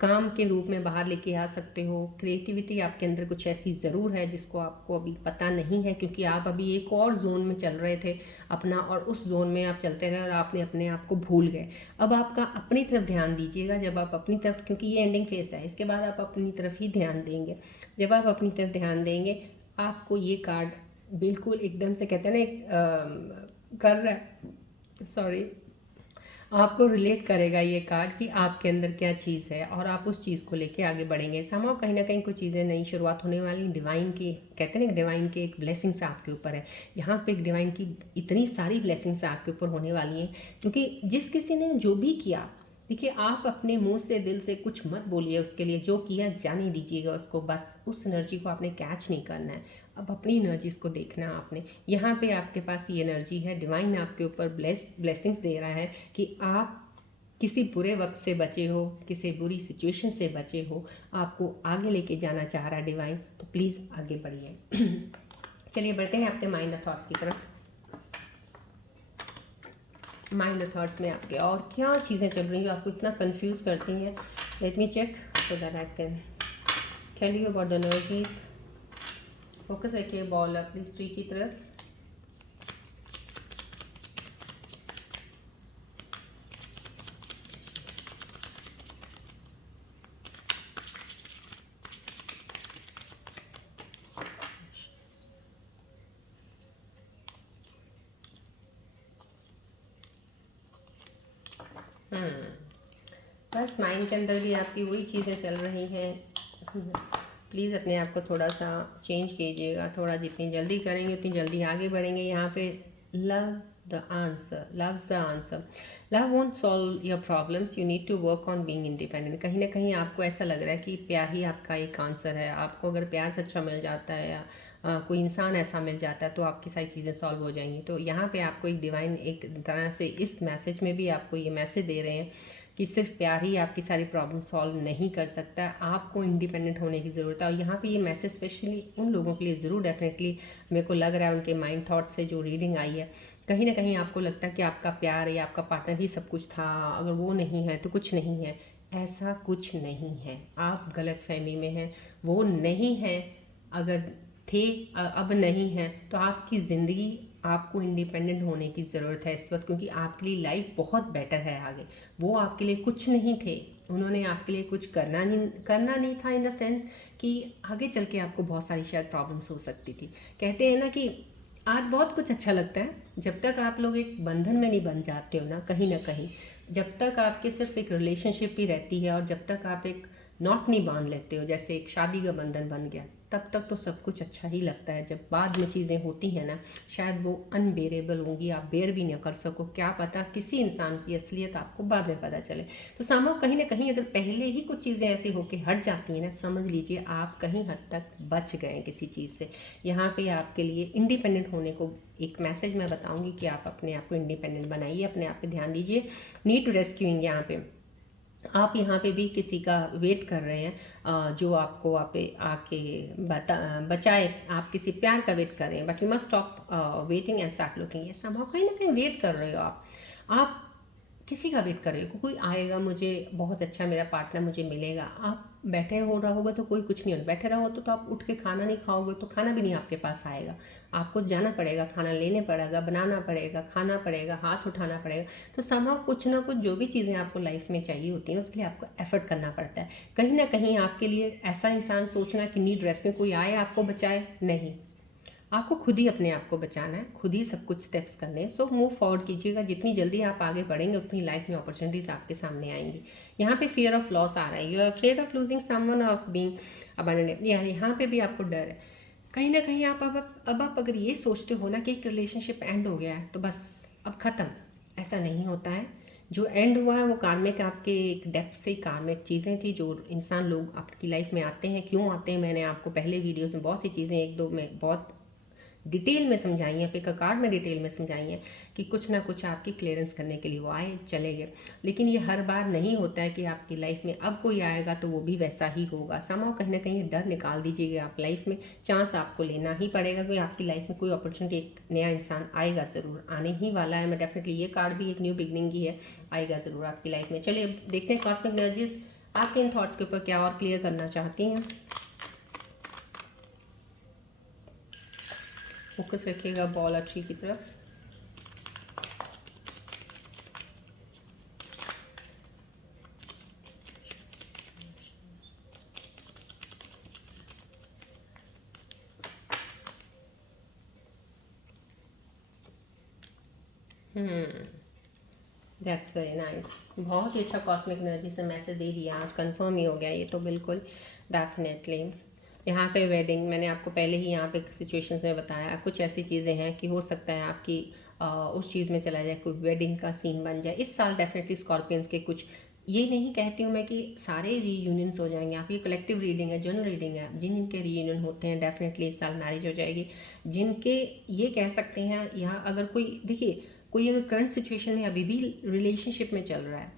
काम के रूप में बाहर लेके आ सकते हो। क्रिएटिविटी आपके अंदर कुछ ऐसी ज़रूर है जिसको आपको अभी पता नहीं है, क्योंकि आप अभी एक और जोन में चल रहे थे अपना, और उस जोन में आप चलते रहे और आपने अपने आप को भूल गए। अब आपका अपनी तरफ ध्यान दीजिएगा। जब आप अपनी तरफ, क्योंकि ये एंडिंग फेस है, इसके बाद आप अपनी तरफ ही ध्यान देंगे। जब आप अपनी तरफ ध्यान देंगे, आपको ये कार्ड बिल्कुल एकदम से कहते हैं ना, कर रहा है, सॉरी, आपको रिलेट करेगा ये कार्ड कि आपके अंदर क्या चीज़ है और आप उस चीज़ को लेके आगे बढ़ेंगे। समाव कहीं ना कहीं कुछ चीज़ें नई शुरुआत होने वाली, डिवाइन के कहते हैं ना, डिवाइन के एक ब्लेसिंग्स आपके ऊपर है। यहाँ पे एक डिवाइन की इतनी सारी ब्लेसिंग्स आपके ऊपर होने वाली हैं, क्योंकि जिस किसी ने जो भी किया, देखिए आप अपने मुंह से दिल से कुछ मत बोलिए उसके लिए, जो किया जाने दीजिएगा उसको, बस उस एनर्जी को आपने कैच नहीं करना है। अब अपनी एनर्जीज को देखना है आपने। यहाँ पे आपके पास ये एनर्जी है, डिवाइन आपके ऊपर ब्लेसिंग्स दे रहा है कि आप किसी बुरे वक्त से बचे हो, किसी बुरी सिचुएशन से बचे हो, आपको आगे लेके जाना चाह रहा है डिवाइन, तो प्लीज़ आगे बढ़िए। चलिए बढ़ते हैं आपके माइंड और थॉट्स की तरफ। माइंड और थॉट्स में आपके और क्या चीज़ें चल रही हैं जो आपको इतना कंफ्यूज करती हैं। Let me check so that I can tell you about the energies. Focus रखिए बॉल अपनी ट्री की तरफ। बस माइंड के अंदर भी आपकी वही चीज़ें चल रही हैं। प्लीज़ अपने आप को थोड़ा सा चेंज कीजिएगा। थोड़ा जितनी जल्दी करेंगे उतनी जल्दी आगे बढ़ेंगे। यहाँ पे love the answer, loves the answer. Love won't solve your problems, you need to work on being independent. कहीं ना कहीं आपको ऐसा लग रहा है कि प्यार ही आपका एक आंसर है। आपको अगर प्यार सच्चा मिल जाता है या कोई इंसान ऐसा मिल जाता है तो आपकी सारी चीज़ें सॉल्व हो जाएंगी। तो यहाँ पे आपको एक डिवाइन एक तरह से इस मैसेज में भी आपको ये मैसेज दे रहे हैं कि सिर्फ प्यार ही आपकी सारी प्रॉब्लम सॉल्व नहीं कर सकता, आपको इंडिपेंडेंट होने की ज़रूरत है। और यहाँ पे ये मैसेज स्पेशली उन लोगों के लिए ज़रूर डेफिनेटली मेरे को लग रहा है, उनके माइंड थॉट से जो रीडिंग आई है, कहीं ना कहीं आपको लगता है कि आपका प्यार या आपका पार्टनर ही सब कुछ था, अगर वो नहीं है तो कुछ नहीं है। ऐसा कुछ नहीं है, आप गलत फहमी में हैं। वो नहीं है, अगर थे अब नहीं है, तो आपकी ज़िंदगी, आपको इंडिपेंडेंट होने की ज़रूरत है इस वक्त, क्योंकि आपके लिए लाइफ बहुत बेटर है आगे। वो आपके लिए कुछ नहीं थे, उन्होंने आपके लिए कुछ करना नहीं था, इन द सेंस कि आगे चल के आपको बहुत सारी शायद प्रॉब्लम्स हो सकती थी। कहते हैं ना कि आज बहुत कुछ अच्छा लगता है जब तक आप लोग एक बंधन में नहीं बन जाते हो ना कहीं, जब तक आपके सिर्फ एक रिलेशनशिप ही रहती है और जब तक आप एक नॉट नहीं बांध लेते हो, जैसे एक शादी का बंधन बन गया, तब तक तो सब कुछ अच्छा ही लगता है। जब बाद में चीज़ें होती हैं ना, शायद वो अनबेरेबल होंगी, आप बेयर भी नहीं कर सको। क्या पता किसी इंसान की असलियत आपको बाद में पता चले। तो सामो कहीं ना कहीं अगर पहले ही कुछ चीज़ें ऐसी होकर हट जाती हैं ना, समझ लीजिए आप कहीं हद तक बच गए किसी चीज़ से। यहाँ पे आपके लिए इंडिपेंडेंट होने को एक मैसेज मैं बताऊंगी कि आप अपने आप को इंडिपेंडेंट बनाइए, अपने आप पे ध्यान दीजिए। नीड टू रेस्क्यूइंग, यहाँ पे आप यहाँ पे भी किसी का वेट कर रहे हैं जो आपको पे आके बचाए। आप किसी प्यार का वेट कर रहे हैं, but you must stop waiting and start looking. ये संभव कहीं ना कहीं वेट कर रहे हो आप किसी का वेट कर रहे हो, कोई आएगा, मुझे बहुत अच्छा मेरा पार्टनर मुझे मिलेगा। आप बैठे हो रहा होगा तो कोई कुछ नहीं होगा, बैठे रहो तो आप उठ के खाना नहीं खाओगे तो खाना भी नहीं आपके पास आएगा। आपको जाना पड़ेगा, खाना लेने पड़ेगा, बनाना पड़ेगा, खाना पड़ेगा, हाथ उठाना पड़ेगा। तो संभव कुछ ना कुछ जो भी चीज़ें आपको लाइफ में चाहिए होती हैं उसके लिए आपको एफर्ट करना पड़ता है। कहीं ना कहीं आपके लिए ऐसा इंसान सोचना कि नीड रेस्क्यू, कोई आए आपको बचाए, नहीं, आपको खुद ही अपने आप को बचाना है, खुद ही सब कुछ स्टेप्स करने हैं। सो मूव फॉरवर्ड कीजिएगा। जितनी जल्दी आप आगे बढ़ेंगे उतनी लाइफ में अपॉर्चुनिटीज़ आपके सामने आएंगी। यहाँ पे फियर ऑफ लॉस आ रहा है, you are afraid of losing someone, of being abundant. यहाँ पे भी आपको डर है कहीं ना कहीं। अब आप अगर ये सोचते हो ना कि एक रिलेशनशिप एंड हो गया है तो बस अब ख़त्म, ऐसा नहीं होता है। जो एंड हुआ है वो कार्मिक आपके एक डेप्थ से कार्मिक चीज़ें थी। जो इंसान लोग आपकी लाइफ में आते हैं, क्यों आते हैं, मैंने आपको पहले वीडियोस में बहुत सी चीज़ें, एक दो में बहुत डिटेल में समझाई हैं, पिक अ कार्ड में डिटेल में समझाई हैं कि कुछ ना कुछ आपकी क्लियरेंस करने के लिए वो आए चले गए। लेकिन ये हर बार नहीं होता है कि आपकी लाइफ में अब कोई आएगा तो वो भी वैसा ही होगा। समहाउ कहीं ना कहीं डर निकाल दीजिएगा आप लाइफ में, चांस आपको लेना ही पड़ेगा कि आपकी लाइफ में कोई अपॉर्चुनिटी, एक नया इंसान आएगा, ज़रूर आने ही वाला है। मैं डेफिनेटली, ये कार्ड भी एक न्यू बिगनिंग की है, आएगा ज़रूर आपकी लाइफ में। चलिए अब देखते हैं कॉस्मिक एनर्जीज आपके इन थॉट्स के ऊपर क्या और क्लियर करना चाहती हैं। फोकस रखिएगा बॉल और ट्री की तरफ। That's very nice. बहुत ही अच्छा कॉस्मिक एनर्जी से मैसेज दे दिया, आज कंफर्म ही हो गया ये तो बिल्कुल डेफिनेटली। यहाँ पे वेडिंग, मैंने आपको पहले ही यहाँ पे सिचुएशंस में बताया, कुछ ऐसी चीज़ें हैं कि हो सकता है आपकी उस चीज़ में चला जाए, कोई वेडिंग का सीन बन जाए इस साल। डेफिनेटली स्कॉर्पियंस के कुछ, ये नहीं कहती हूँ मैं कि सारे रीयूनियंस हो जाएंगे, आपकी कलेक्टिव रीडिंग है, जनरल रीडिंग है। जिन जिनके रीयूनियन होते हैं डेफिनेटली इस साल मैरिज हो जाएगी। जिनके, ये कह सकते हैं यहाँ, अगर कोई देखिए, कोई अगर करंट सिचुएशन में अभी भी रिलेशनशिप में चल रहा है,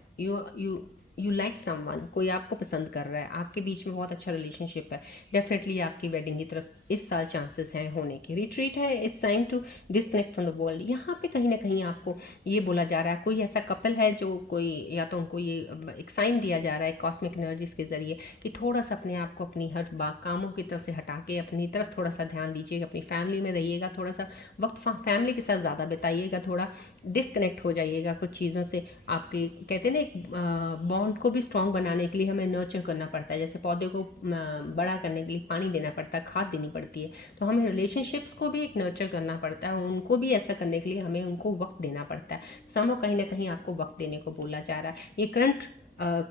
यू लाइक समवन, कोई आपको पसंद कर रहा है, आपके बीच में बहुत अच्छा रिलेशनशिप है, डेफिनेटली आपकी वेडिंग की तरफ इस साल चांसेस हैं होने के। रिट्रीट है, it's time to disconnect from the world. यहाँ पे कहीं ना कहीं आपको ये बोला जा रहा है, कोई ऐसा कपल है जो कोई, या तो उनको ये एक साइन दिया जा रहा है कॉस्मिक एनर्जीज के जरिए कि थोड़ा सा अपने आप को अपनी हर कामों की तरफ से हटा के अपनी तरफ थोड़ा सा ध्यान दीजिएगा, अपनी फैमिली में रहिएगा, थोड़ा सा वक्त फैमिली के साथ ज़्यादा बिताइएगा, थोड़ा डिस्कनेक्ट हो जाइएगा कुछ चीज़ों से। आपके कहते हैं ना, एक बॉन्ड को भी स्ट्रॉन्ग बनाने के लिए हमें नर्चर करना पड़ता है, जैसे पौधे को बड़ा करने के लिए पानी देना पड़ता है, खाद देनी पड़ती है, तो हमें रिलेशनशिप्स को भी एक नर्चर करना पड़ता है, उनको भी ऐसा करने के लिए हमें उनको वक्त देना पड़ता है। समझो कहीं ना कहीं आपको वक्त देने को बोला जा रहा है। ये करंट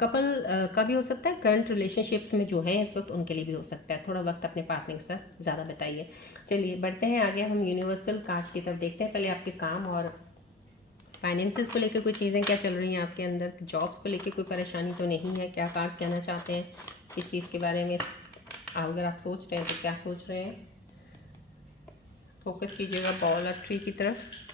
कपल का भी हो सकता है, करंट रिलेशनशिप्स में जो है इस वक्त उनके लिए भी हो सकता है। थोड़ा वक्त अपने पार्टनर के साथ ज़्यादा बिताइए। चलिए बढ़ते हैं आगे, हम यूनिवर्सल कार्ड्स की तरफ देखते हैं। पहले आपके काम और फाइनेंसेस को लेकर कोई चीज़ें क्या चल रही हैं आपके अंदर, जॉब्स को लेकर कोई परेशानी तो नहीं है, क्या कार्ड्स कहना चाहते हैं इस चीज़ के बारे में, अगर आप सोच रहे हैं तो क्या सोच रहे हैं। फोकस कीजिएगा बॉल और ट्री की तरफ।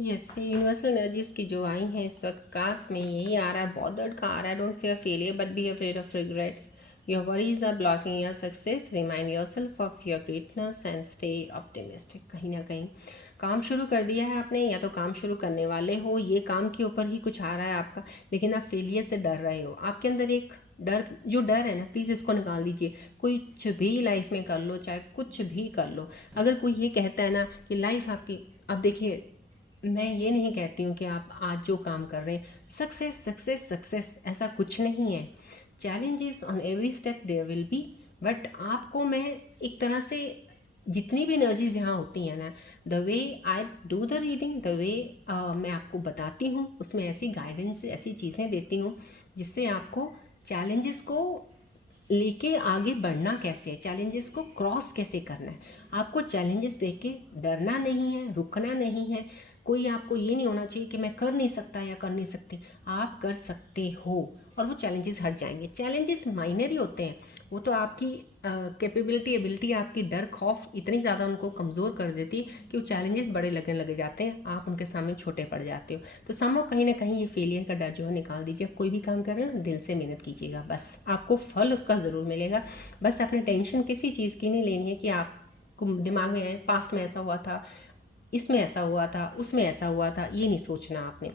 यस, यूनिवर्सल एनर्जीज की जो आई हैं इस वक्त कार्ड्स में यही आ रहा है, बॉदर्ड का आ रहा है। Don't fear failure but be afraid of regrets, your worries are blocking your success, remind yourself of your greatness and stay optimistic. कहीं ना कहीं काम शुरू कर दिया है आपने, या तो काम शुरू करने वाले हो, ये काम के ऊपर ही कुछ आ रहा है आपका, लेकिन आप फेलियर से डर रहे हो। आपके अंदर एक डर, जो डर है ना, प्लीज़ इसको निकाल दीजिए। कुछ भी लाइफ में कर लो, चाहे कुछ भी कर लो, अगर कोई ये कहता है ना कि लाइफ आपकी, अब देखिए, मैं ये नहीं कहती हूँ कि आप आज जो काम कर रहे हैं सक्सेस सक्सेस सक्सेस, ऐसा कुछ नहीं है। Challenges on every step there will be, but आपको मैं एक तरह से, जितनी भी एनर्जीज यहाँ होती हैं ना, the way I do the reading, the way मैं आपको बताती हूँ, उसमें ऐसी गाइडेंस, ऐसी चीज़ें देती हूँ जिससे आपको चैलेंजेस को लेके आगे बढ़ना कैसे है, चैलेंजेस को क्रॉस कैसे करना है। आपको चैलेंजेस देख के डरना नहीं है, रुकना नहीं है। कोई आपको ये नहीं होना चाहिए कि मैं कर नहीं सकता या कर नहीं सकती। आप कर सकते हो और वो चैलेंजेस हट जाएंगे। चैलेंजेस माइनर ही होते हैं, वो तो आपकी कैपेबिलिटी, एबिलिटी, आपकी डर खौफ इतनी ज़्यादा उनको कमज़ोर कर देती कि वो चैलेंजेस बड़े लगने लगे जाते हैं, आप उनके सामने छोटे पड़ जाते हो। तो समझो कहीं ना कहीं ये फेलियर का डर जो है निकाल दीजिए। कोई भी काम कर रहे हो ना, दिल से मेहनत कीजिएगा, बस आपको फल उसका ज़रूर मिलेगा। बस अपने टेंशन किसी चीज़ की नहीं लेनी है कि आपको दिमाग में है पास्ट में ऐसा हुआ था, इसमें ऐसा हुआ था, उसमें ऐसा हुआ था, ये नहीं सोचना आपने।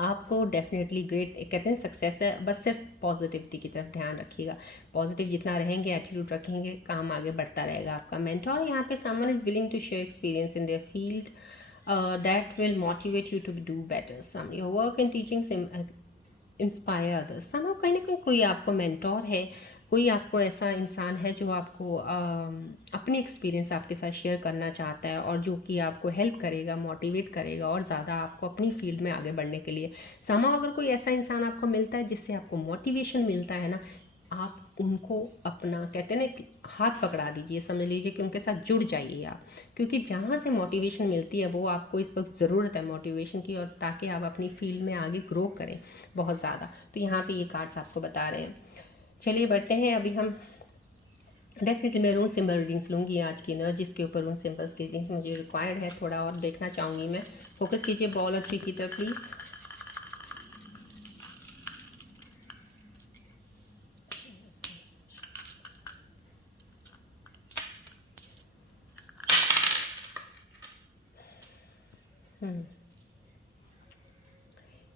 आपको डेफिनेटली ग्रेट, कहते हैं सक्सेस है, बस सिर्फ पॉजिटिविटी की तरफ ध्यान रखिएगा। पॉजिटिव जितना रहेंगे, एटीट्यूड रखेंगे, काम आगे बढ़ता रहेगा आपका। मेंटोर यहाँ पे someone is willing to share experience in their field that will motivate you to do better. Some your work and teaching inspire others. समझो कहीं ना कहीं कोई आपको मेंटोर है, कोई आपको ऐसा इंसान है जो आपको अपने एक्सपीरियंस आपके साथ शेयर करना चाहता है और जो कि आपको हेल्प करेगा, मोटिवेट करेगा और ज़्यादा आपको अपनी फील्ड में आगे बढ़ने के लिए। समां अगर कोई ऐसा इंसान आपको मिलता है जिससे आपको मोटिवेशन मिलता है ना, आप उनको अपना कहते हैं ना कि हाथ पकड़ा दीजिए, समझ लीजिए कि उनके साथ जुड़ जाइए आप, क्योंकि जहाँ से मोटिवेशन मिलती है वो आपको इस वक्त ज़रूरत है मोटिवेशन की, और ताकि आप अपनी फील्ड में आगे ग्रो करें बहुत ज़्यादा। तो यहाँ पे ये कार्ड्स आपको बता रहे हैं। चलिए बढ़ते हैं। अभी हम डेफिनेटली मैं रून सिंबल रीडिंग्स लूँगी आज की एनर्जीज के ऊपर। रून सिंबल्स की रीडिंग्स मुझे रिक्वायर्ड है, थोड़ा और देखना चाहूँगी मैं। फोकस कीजिए बॉल और ट्री की तरफ प्लीज़।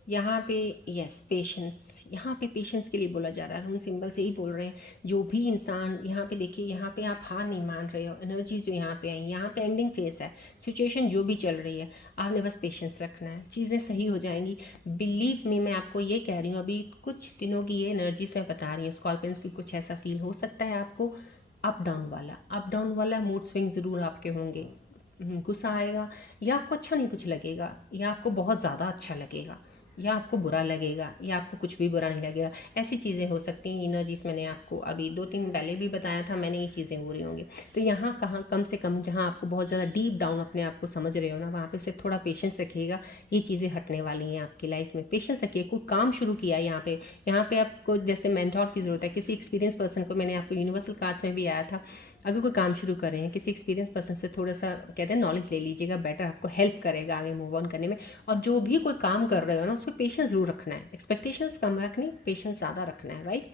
यहाँ पे यस पेशेंस, यहाँ पे पेशेंस के लिए बोला जा रहा है। हम सिंबल से ही बोल रहे हैं, जो भी इंसान यहाँ पे देखिए, यहाँ पे आप हार नहीं मान रहे हो। एनर्जीज जो यहाँ पे आई, यहाँ पे एंडिंग फेस है। सिचुएशन जो भी चल रही है, आपने बस पेशेंस रखना है, चीज़ें सही हो जाएंगी। बिलीव मी, मैं आपको ये कह रही हूँ, अभी कुछ दिनों की ये एनर्जीज मैं बता रही हूँ स्कॉर्पियंस की, कुछ ऐसा फील हो सकता है आपको। अप डाउन वाला मूड स्विंग ज़रूर आपके होंगे। गुस्सा आएगा, या आपको अच्छा नहीं कुछ लगेगा, या आपको बहुत ज़्यादा अच्छा लगेगा, या आपको बुरा लगेगा, या आपको कुछ भी बुरा नहीं लगेगा। ऐसी चीज़ें हो सकती हैं। एनर्जीज मैंने आपको अभी 2-3 पहले भी बताया था मैंने, ये चीज़ें हो रही होंगी। तो यहाँ कहाँ कम से कम जहाँ आपको बहुत ज़्यादा डीप डाउन अपने आप को समझ रहे हो ना, वहाँ पे सिर्फ थोड़ा पेशेंस रखिएगा। ये चीज़ें हटने वाली हैं आपकी लाइफ में। पेशेंस रखिए। कोई काम शुरू किया है यहाँ पे आपको जैसे मेंटोर की ज़रूरत है, किसी एक्सपीरियंस पर्सन को। मैंने आपको यूनिवर्सल कार्ड्स में भी आया था, अगर कोई काम शुरू कर रहे हैं किसी एक्सपीरियंस पर्सन से थोड़ा सा कहते हैं नॉलेज ले लीजिएगा, बेटर आपको हेल्प करेगा आगे मूव ऑन करने में। और जो भी कोई काम कर रहे हो ना, उसमें पेशेंस जरूर रखना है। एक्सपेक्टेशंस कम रखनी, पेशेंस ज़्यादा रखना है, राइट।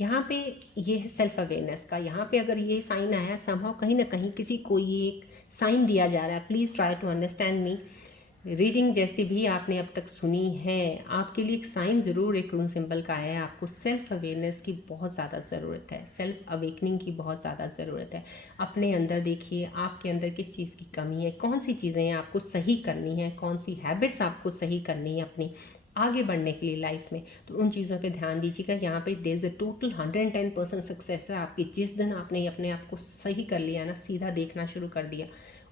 यहाँ पे ये है सेल्फ अवेयरनेस का। यहाँ पे अगर ये साइन आया समहाउ, कहीं ना कहीं किसी को ये एक साइन दिया जा रहा है, please try to understand me. Reading जैसी भी आपने अब तक सुनी है, आपके लिए एक साइन ज़रूर एक रून सिंबल का है। आपको सेल्फ अवेयरनेस की बहुत ज़्यादा ज़रूरत है, सेल्फ अवेकनिंग की बहुत ज़्यादा ज़रूरत है। अपने अंदर देखिए, आपके अंदर किस चीज़ की कमी है, कौन सी चीज़ें आपको सही करनी है, कौन सी हैबिट्स आपको सही करनी है अपनी आगे बढ़ने के लिए लाइफ में। तो उन चीज़ों पे ध्यान दीजिएगा। यहाँ पे there is a total 110% success है आपकी। जिस दिन आपने अपने आप को सही कर लिया ना, सीधा देखना शुरू कर दिया,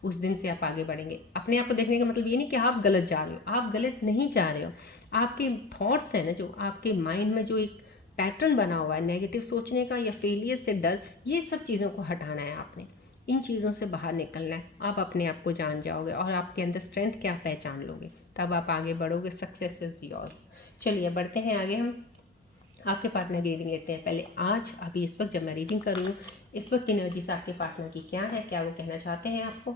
उस दिन से आप आगे बढ़ेंगे। अपने आप को देखने का मतलब ये नहीं कि आप गलत जा रहे हो, आप गलत नहीं जा रहे हो। आपके थॉट्स हैं ना, जो आपके माइंड में जो एक पैटर्न बना हुआ है नेगेटिव सोचने का या फेलियर से डर, ये सब चीज़ों को हटाना है आपने। इन चीज़ों से बाहर निकलना है। आप अपने आप को जान जाओगे और आपके अंदर स्ट्रेंथ क्या पहचान लोगे, तब आप आगे बढ़ोगे। Success is yours. चलिए बढ़ते हैं आगे। हम आपके पार्टनर की रीडिंग लेते हैं पहले। आज अभी इस वक्त जब मैं रीडिंग कर रही हूँ, इस वक्त की एनर्जीज आपके पार्टनर की क्या है, क्या वो कहना चाहते हैं आपको,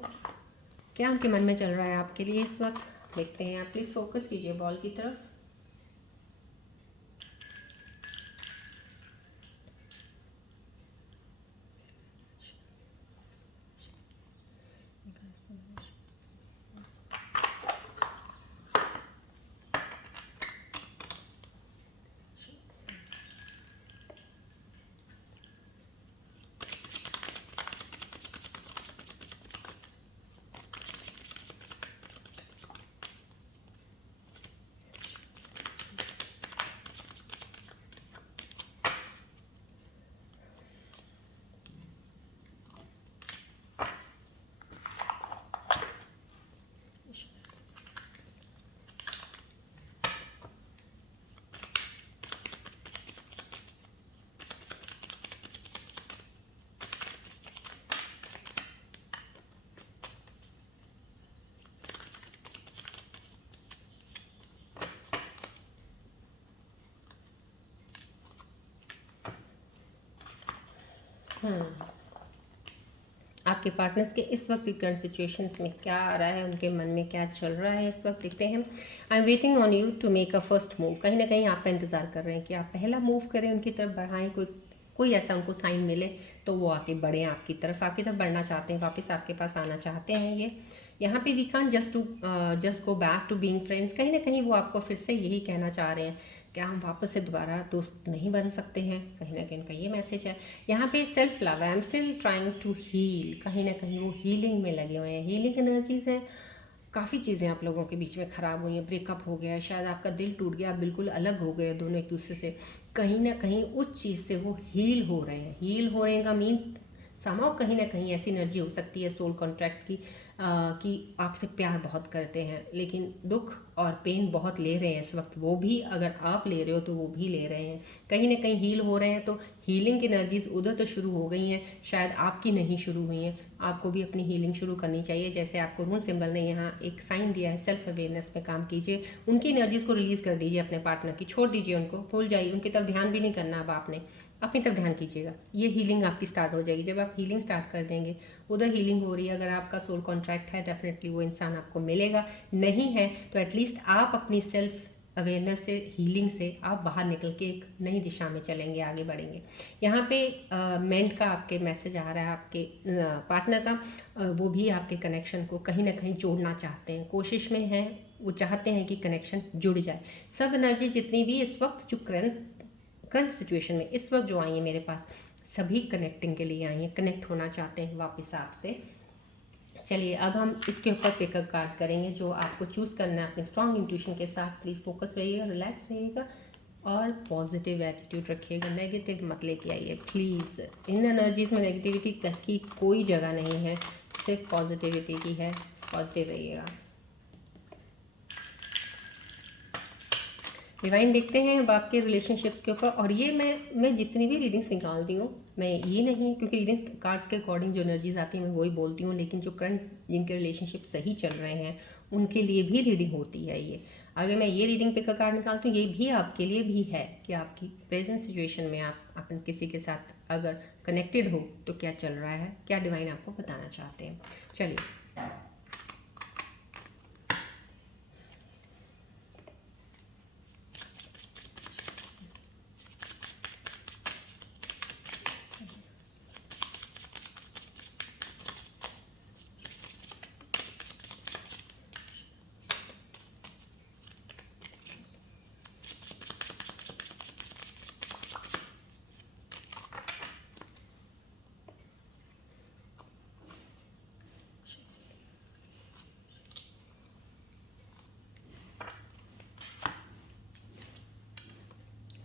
क्या उनके मन में चल रहा है आपके लिए इस वक्त। देखते हैं। आप प्लीज़ फोकस कीजिए बॉल की तरफ। आपके पार्टनर्स के इस वक्त की करंट सिचुएशंस में क्या आ रहा है, उनके मन में क्या चल रहा है इस वक्त, देखते हैं। I am waiting on you to make a first move. कहीं ना कहीं आपका इंतज़ार कर रहे हैं कि आप पहला मूव करें, उनकी तरफ बढ़ाएं। कोई ऐसा उनको साइन मिले तो वो आके बढ़ें आपकी तरफ बढ़ना चाहते हैं, वापस आपके पास आना चाहते हैं। ये यहाँ पे we can't just go back to being friends. कहीं ना कहीं वो आपको फिर से यही कहना चाह रहे हैं, क्या हम वापस से दोबारा दोस्त नहीं बन सकते हैं। कहीं ना कहीं उनका ये मैसेज है। यहाँ पे self love, I am still trying to heal. कहीं ना कहीं वो हीलिंग में लगे हुए हैं, हीलिंग एनर्जीज हैं। काफ़ी चीज़ें आप लोगों के बीच में ख़राब हुई हैं, ब्रेकअप हो गया, शायद आपका दिल टूट गया, आप बिल्कुल अलग हो गए दोनों एक दूसरे से। कहीं ना कहीं उस चीज़ से वो हील हो रहे हैं। हील हो रहे का मीन्स समाव कहीं ना कहीं ऐसी एनर्जी हो सकती है सोल कॉन्ट्रैक्ट की, कि आपसे प्यार बहुत करते हैं लेकिन दुख और पेन बहुत ले रहे हैं इस वक्त। वो भी अगर आप ले रहे हो तो वो भी ले रहे हैं। कहीं ना कहीं हील हो रहे हैं, तो हीलिंग की एनर्जीज उधर तो शुरू हो गई हैं, शायद आपकी नहीं शुरू हुई हैं। आपको भी अपनी हीलिंग शुरू करनी चाहिए। जैसे आपको रून सिंबल ने यहाँ एक साइन दिया है, सेल्फ अवेयरनेस पे काम कीजिए। उनकी एनर्जीज को रिलीज कर दीजिए अपने पार्टनर की, छोड़ दीजिए उनको, भूल जाइए, उनकी तरफ ध्यान भी नहीं करना अब आपने, अपनी तरफ ध्यान कीजिएगा। ये हीलिंग आपकी स्टार्ट हो जाएगी। जब आप हीलिंग स्टार्ट कर देंगे, उधर हीलिंग हो रही है, अगर आपका सोल कॉन्ट्रैक्ट है डेफिनेटली वो इंसान आपको मिलेगा, नहीं है तो एटलीस्ट आप अपनी सेल्फ अवेयरनेस से, हीलिंग से आप बाहर निकल के एक नई दिशा में चलेंगे, आगे बढ़ेंगे। यहाँ पे मेंट का आपके मैसेज आ रहा है, आपके पार्टनर का, वो भी आपके कनेक्शन को कहीं ना कहीं जोड़ना चाहते हैं, कोशिश में हैं, वो चाहते हैं कि कनेक्शन जुड़ जाए। सब एनर्जी जितनी भी इस वक्त जो करंट सिचुएशन में इस वक्त जो आई है मेरे पास, सभी कनेक्टिंग के लिए आई हैं, कनेक्ट होना चाहते हैं वापस आपसे। चलिए अब हम इसके ऊपर पिकअप कार्ड करेंगे जो आपको चूज़ करना है अपने स्ट्रॉन्ग इंट्यूशन के साथ। प्लीज़ फोकस रहिएगा, रिलैक्स रहिएगा और पॉजिटिव एटीट्यूड रखिएगा। नेगेटिव मत लेके आइए प्लीज़। इन एनर्जीज़ में नेगेटिविटी की कोई जगह नहीं है, सिर्फ पॉजिटिविटी की है। पॉजिटिव रहिएगा। डिवाइन देखते हैं अब आपके रिलेशनशिप्स के ऊपर। और ये मैं जितनी भी रीडिंग्स निकालती हूँ, मैं ये नहीं, क्योंकि रीडिंग्स कार्ड्स के अकॉर्डिंग जो एनर्जीज आती हैं मैं वही बोलती हूँ, लेकिन जो करंट जिनके रिलेशनशिप सही चल रहे हैं उनके लिए भी रीडिंग होती है ये। अगर मैं ये रीडिंग पे का कार्ड निकालती हूँ, ये भी आपके लिए भी है कि आपकी प्रेजेंट सिचुएशन में आप अपन किसी के साथ अगर कनेक्टेड हो तो क्या चल रहा है, क्या डिवाइन आपको बताना चाहते हैं। चलिए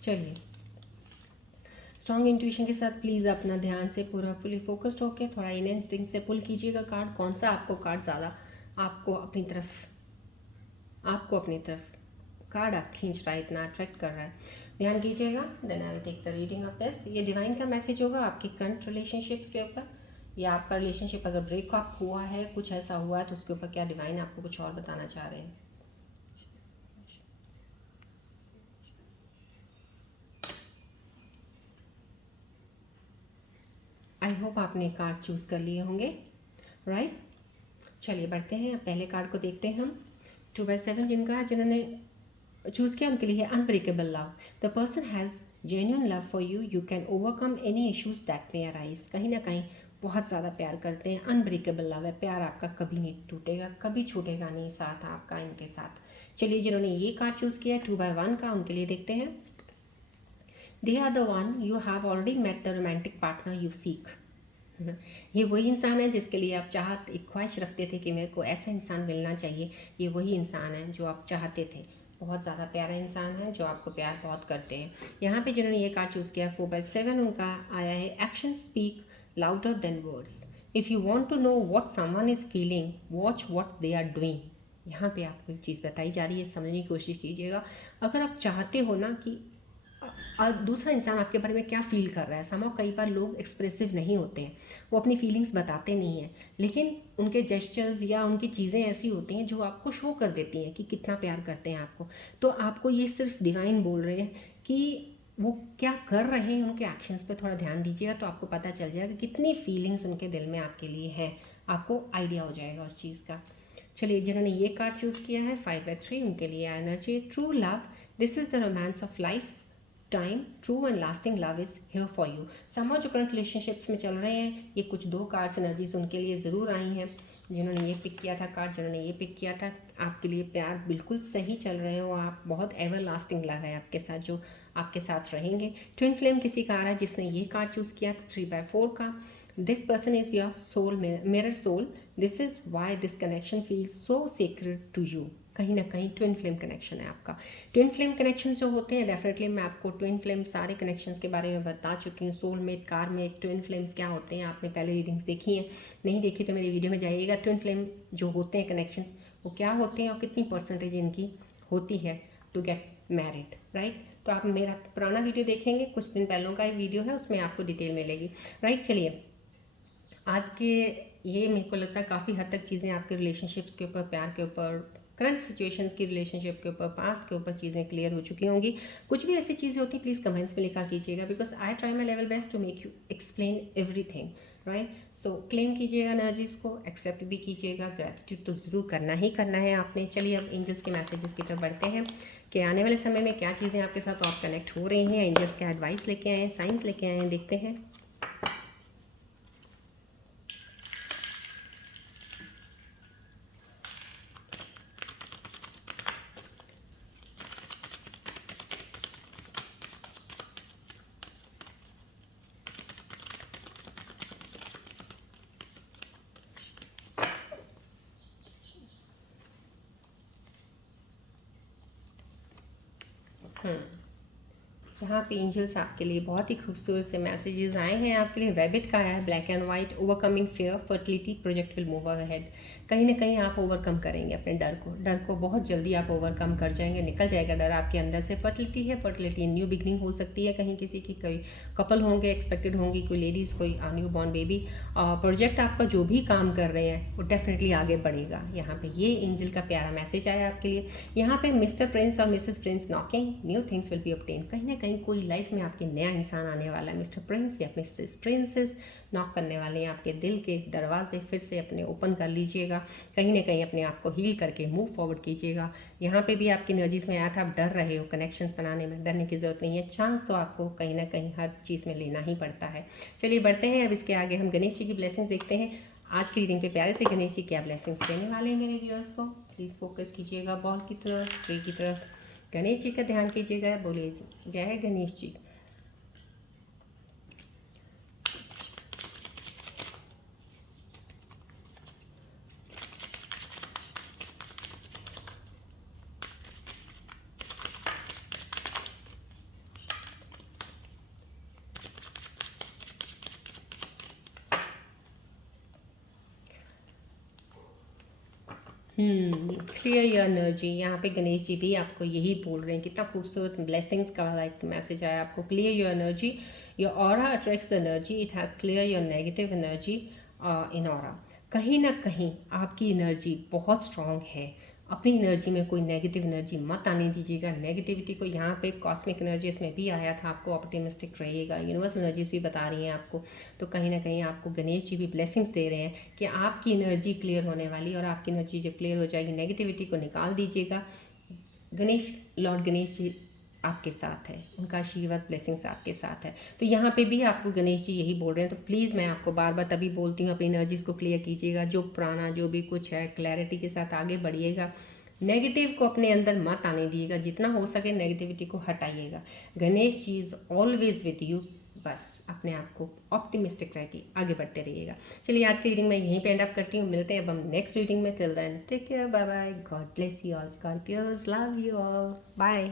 चलिए स्ट्रॉन्ग इंट्यूशन के साथ प्लीज़ अपना ध्यान से पूरा फुली फोकस्ड होकर थोड़ा इन इंस्टिंक्ट से पुल कीजिएगा कार्ड। कौन सा आपको कार्ड ज़्यादा आपको अपनी तरफ कार्ड आप खींच रहा है, इतना अट्रैक्ट कर रहा है, ध्यान कीजिएगा। Then I will take the reading of this. ये डिवाइन का मैसेज होगा आपकी करंट रिलेशनशिप्स के ऊपर, या आपका रिलेशनशिप अगर ब्रेकअप हुआ है, कुछ ऐसा हुआ है, तो उसके ऊपर क्या डिवाइन आपको कुछ और बताना चाह रहे हैं। आई होप आपने कार्ड चूज़ कर लिए होंगे, राइट। चलिए बढ़ते हैं, पहले कार्ड को देखते हैं हम। 2/7 जिनका है, जिन्होंने चूज़ किया उनके लिए है unbreakable love. The person has genuine love for you, you can overcome any issues that may arise. कहीं ना कहीं बहुत ज़्यादा प्यार करते हैं, अनब्रेकेबल लव है, प्यार आपका कभी नहीं टूटेगा, कभी छूटेगा नहीं साथ आपका इनके साथ। चलिए जिन्होंने ये कार्ड चूज़ किया है 2/1 का, उनके लिए देखते हैं। They are the one you have already met the romantic partner you seek. ये वही इंसान है जिसके लिए आप चाहत एक ख्वाहिश रखते थे कि मेरे को ऐसा इंसान मिलना चाहिए। ये वही इंसान है जो आप चाहते थे, बहुत ज़्यादा प्यारा इंसान है जो आपको प्यार बहुत करते हैं। यहाँ पे जिन्होंने ये कार्ड चूज़ किया 4/7, उनका आया है action speak louder than words. If you want to know what someone is feeling, watch what they are doing. यहाँ पे आपको एक चीज़ बताई जा रही है, समझने की कोशिश कीजिएगा। अगर आप चाहते हो ना कि दूसरा इंसान आपके बारे में क्या फ़ील कर रहा है, समाव कई बार लोग एक्सप्रेसिव नहीं होते हैं, वो अपनी फीलिंग्स बताते नहीं हैं, लेकिन उनके जेस्चर्स या उनकी चीज़ें ऐसी होती हैं जो आपको शो कर देती हैं कि कितना प्यार करते हैं आपको। तो आपको ये सिर्फ डिवाइन बोल रहे हैं कि वो क्या कर रहे हैं, उनके एक्शंस पे थोड़ा ध्यान दीजिएगा तो आपको पता चल जाएगा कितनी फीलिंग्स उनके दिल में आपके लिए हैं, आपको आइडिया हो जाएगा उस चीज़ का। चलिए जिन्होंने ये कार्ड चूज़ किया है 5/3, उनके लिए energy true love, this is the romance of life time, true and lasting love is here for you. समझो जो करंट रिलेशनशिप्स में चल रहे हैं, ये कुछ 2 कार्ड्स एनर्जीज उनके लिए ज़रूर आई हैं। जिन्होंने ये पिक किया था कार्ड, जिन्होंने ये पिक किया था, आपके लिए प्यार बिल्कुल सही चल रहे हो आप, बहुत एवर लास्टिंग लव है आपके साथ जो आपके साथ रहेंगे। ट्विन फ्लेम किसी का आ रहा है जिसने ये कार्ड चूज़ किया था 3/4 का। This person is your soul mirror soul. This is why this connection feels so sacred to you. कहीं ना कहीं ट्विन फ्लेम कनेक्शन है आपका। ट्विन फ्लेम कनेक्शन जो होते हैं, डेफिनेटली मैं आपको ट्विन फ्लेम सारे कनेक्शंस के बारे में बता चुकी हूँ। सोलमेट, कार्मिक, ट्विन फ्लेम्स क्या होते हैं, आपने पहले रीडिंग्स देखी हैं, नहीं देखी तो मेरी वीडियो में जाइएगा। ट्विन फ्लेम जो होते हैं कनेक्शंस, वो क्या होते हैं और कितनी परसेंटेज इनकी होती है टू गेट मैरिड, राइट। तो आप मेरा पुराना वीडियो देखेंगे, कुछ दिन पहलों का एक वीडियो है, उसमें आपको डिटेल मिलेगी, राइट। चलिए, आज के ये मेरे को लगता है काफ़ी हद तक चीज़ें आपके रिलेशनशिप्स के ऊपर, प्यार के ऊपर, करंट सिचुएशंस की रिलेशनशिप के ऊपर, पास्ट के ऊपर चीज़ें क्लियर हो चुकी होंगी। कुछ भी ऐसी चीज़ें होती प्लीज़ कमेंट्स में लिखा कीजिएगा, because I try my level best to make you explain everything, right. So claim कीजिएगा एनर्जीज को, एक्सेप्ट भी कीजिएगा, ग्रेटिट्यूड तो ज़रूर करना ही करना है आपने। चलिए अब एंजल्स के मैसेजेस की तरफ बढ़ते हैं कि आने वाले समय में क्या चीज़ें आपके साथ और कनेक्ट हो रही हैं, एंजल्स क्या एडवाइस लेके आए हैं, साइंस लेके आए हैं, देखते हैं। यहाँ पे एंजल्स आपके लिए बहुत ही खूबसूरत से मैसेजेस आए हैं आपके लिए। रैबिट का आया है, black and white, overcoming fear, fertility, project will move ahead. कहीं ना कहीं आप ओवरकम करेंगे अपने डर को बहुत जल्दी आप ओवरकम कर जाएंगे, निकल जाएगा डर आपके अंदर से। फर्टिलिटी है, फर्टिलिटी न्यू बिगनिंग हो सकती है कहीं किसी की, कोई कपल होंगे एक्सपेक्टेड होंगी, कोई लेडीज़, कोई न्यू बॉर्न बेबी। प्रोजेक्ट आपका जो भी काम कर रहे हैं वो डेफिनेटली आगे बढ़ेगा। यहाँ पे ये एंजल का प्यारा मैसेज आया आपके लिए। यहाँ पे मिस्टर प्रिंस और Mrs Prince knocking, new things will be obtain. कहीं ना कहीं कोई लाइफ में आपके नया इंसान आने वाला है। मिस्टर प्रिंस या मिसेस प्रिंसेस नॉक करने वाले हैं आपके दिल के दरवाजे, फिर से अपने ओपन कर लीजिएगा। कहीं ना कहीं अपने आप को हील करके मूव फॉरवर्ड कीजिएगा। यहाँ पे भी आपकी एनर्जीज में आया था, आप डर रहे हो कनेक्शंस बनाने में, डरने की ज़रूरत नहीं है। चांस तो आपको कहीं ना कहीं हर चीज़ में लेना ही पड़ता है। चलिए बढ़ते हैं, अब इसके आगे हम गणेश जी की ब्लेसिंग्स देखते हैं। आज की रीडिंग पे प्यारे से गणेश जी क्या ब्लेसिंग्स देने वाले हैं मेरे व्यूअर्स को। प्लीज़ फोकस कीजिएगा बॉल की तरफ, ट्री की तरफ, गणेश जी का ध्यान कीजिएगा, बोलिए जय Ganesh ji. Clear your energy. यहाँ पे गणेश जी भी आपको यही बोल रहे हैं, कितना खूबसूरत ब्लेसिंग्स का लाइक मैसेज आया आपको। Clear your energy, your aura attracts energy, it has clear your negative energy in aura. कहीं ना कहीं आपकी एनर्जी बहुत स्ट्रांग है, अपनी एनर्जी में कोई नेगेटिव एनर्जी मत आने दीजिएगा। नेगेटिविटी को, यहाँ पे कॉस्मिक एनर्जीज में भी आया था, आपको ऑप्टिमिस्टिक रहिएगा, यूनिवर्सल एनर्जीज भी बता रही हैं आपको। तो कहीं ना कहीं आपको गणेश जी भी ब्लेसिंग्स दे रहे हैं कि आपकी एनर्जी क्लियर होने वाली, और आपकी एनर्जी जब क्लियर हो जाएगी नेगेटिविटी को निकाल दीजिएगा। गणेश, लॉर्ड गणेश जी आपके साथ है, उनका आशीर्वाद ब्लेसिंग्स आपके साथ है। तो यहाँ पे भी आपको गणेश जी यही बोल रहे हैं। तो प्लीज़ मैं आपको बार बार तभी बोलती हूँ, अपनी एनर्जीज़ को क्लियर कीजिएगा। जो पुराना जो भी कुछ है, क्लैरिटी के साथ आगे बढ़िएगा। नेगेटिव को अपने अंदर मत आने दिएगा, जितना हो सके नेगेटिविटी को हटाइएगा। Ganesh ji is always with you. बस अपने आप को ऑप्टिमिस्टिक रह के आगे बढ़ते रहिएगा। चलिए आज की रीडिंग मैं यहीं पे एंड अप करती हूँ, मिलते हैं अब हम नेक्स्ट रीडिंग में। Till then take care, bye bye, God bless you all Scorpios, love you all, bye.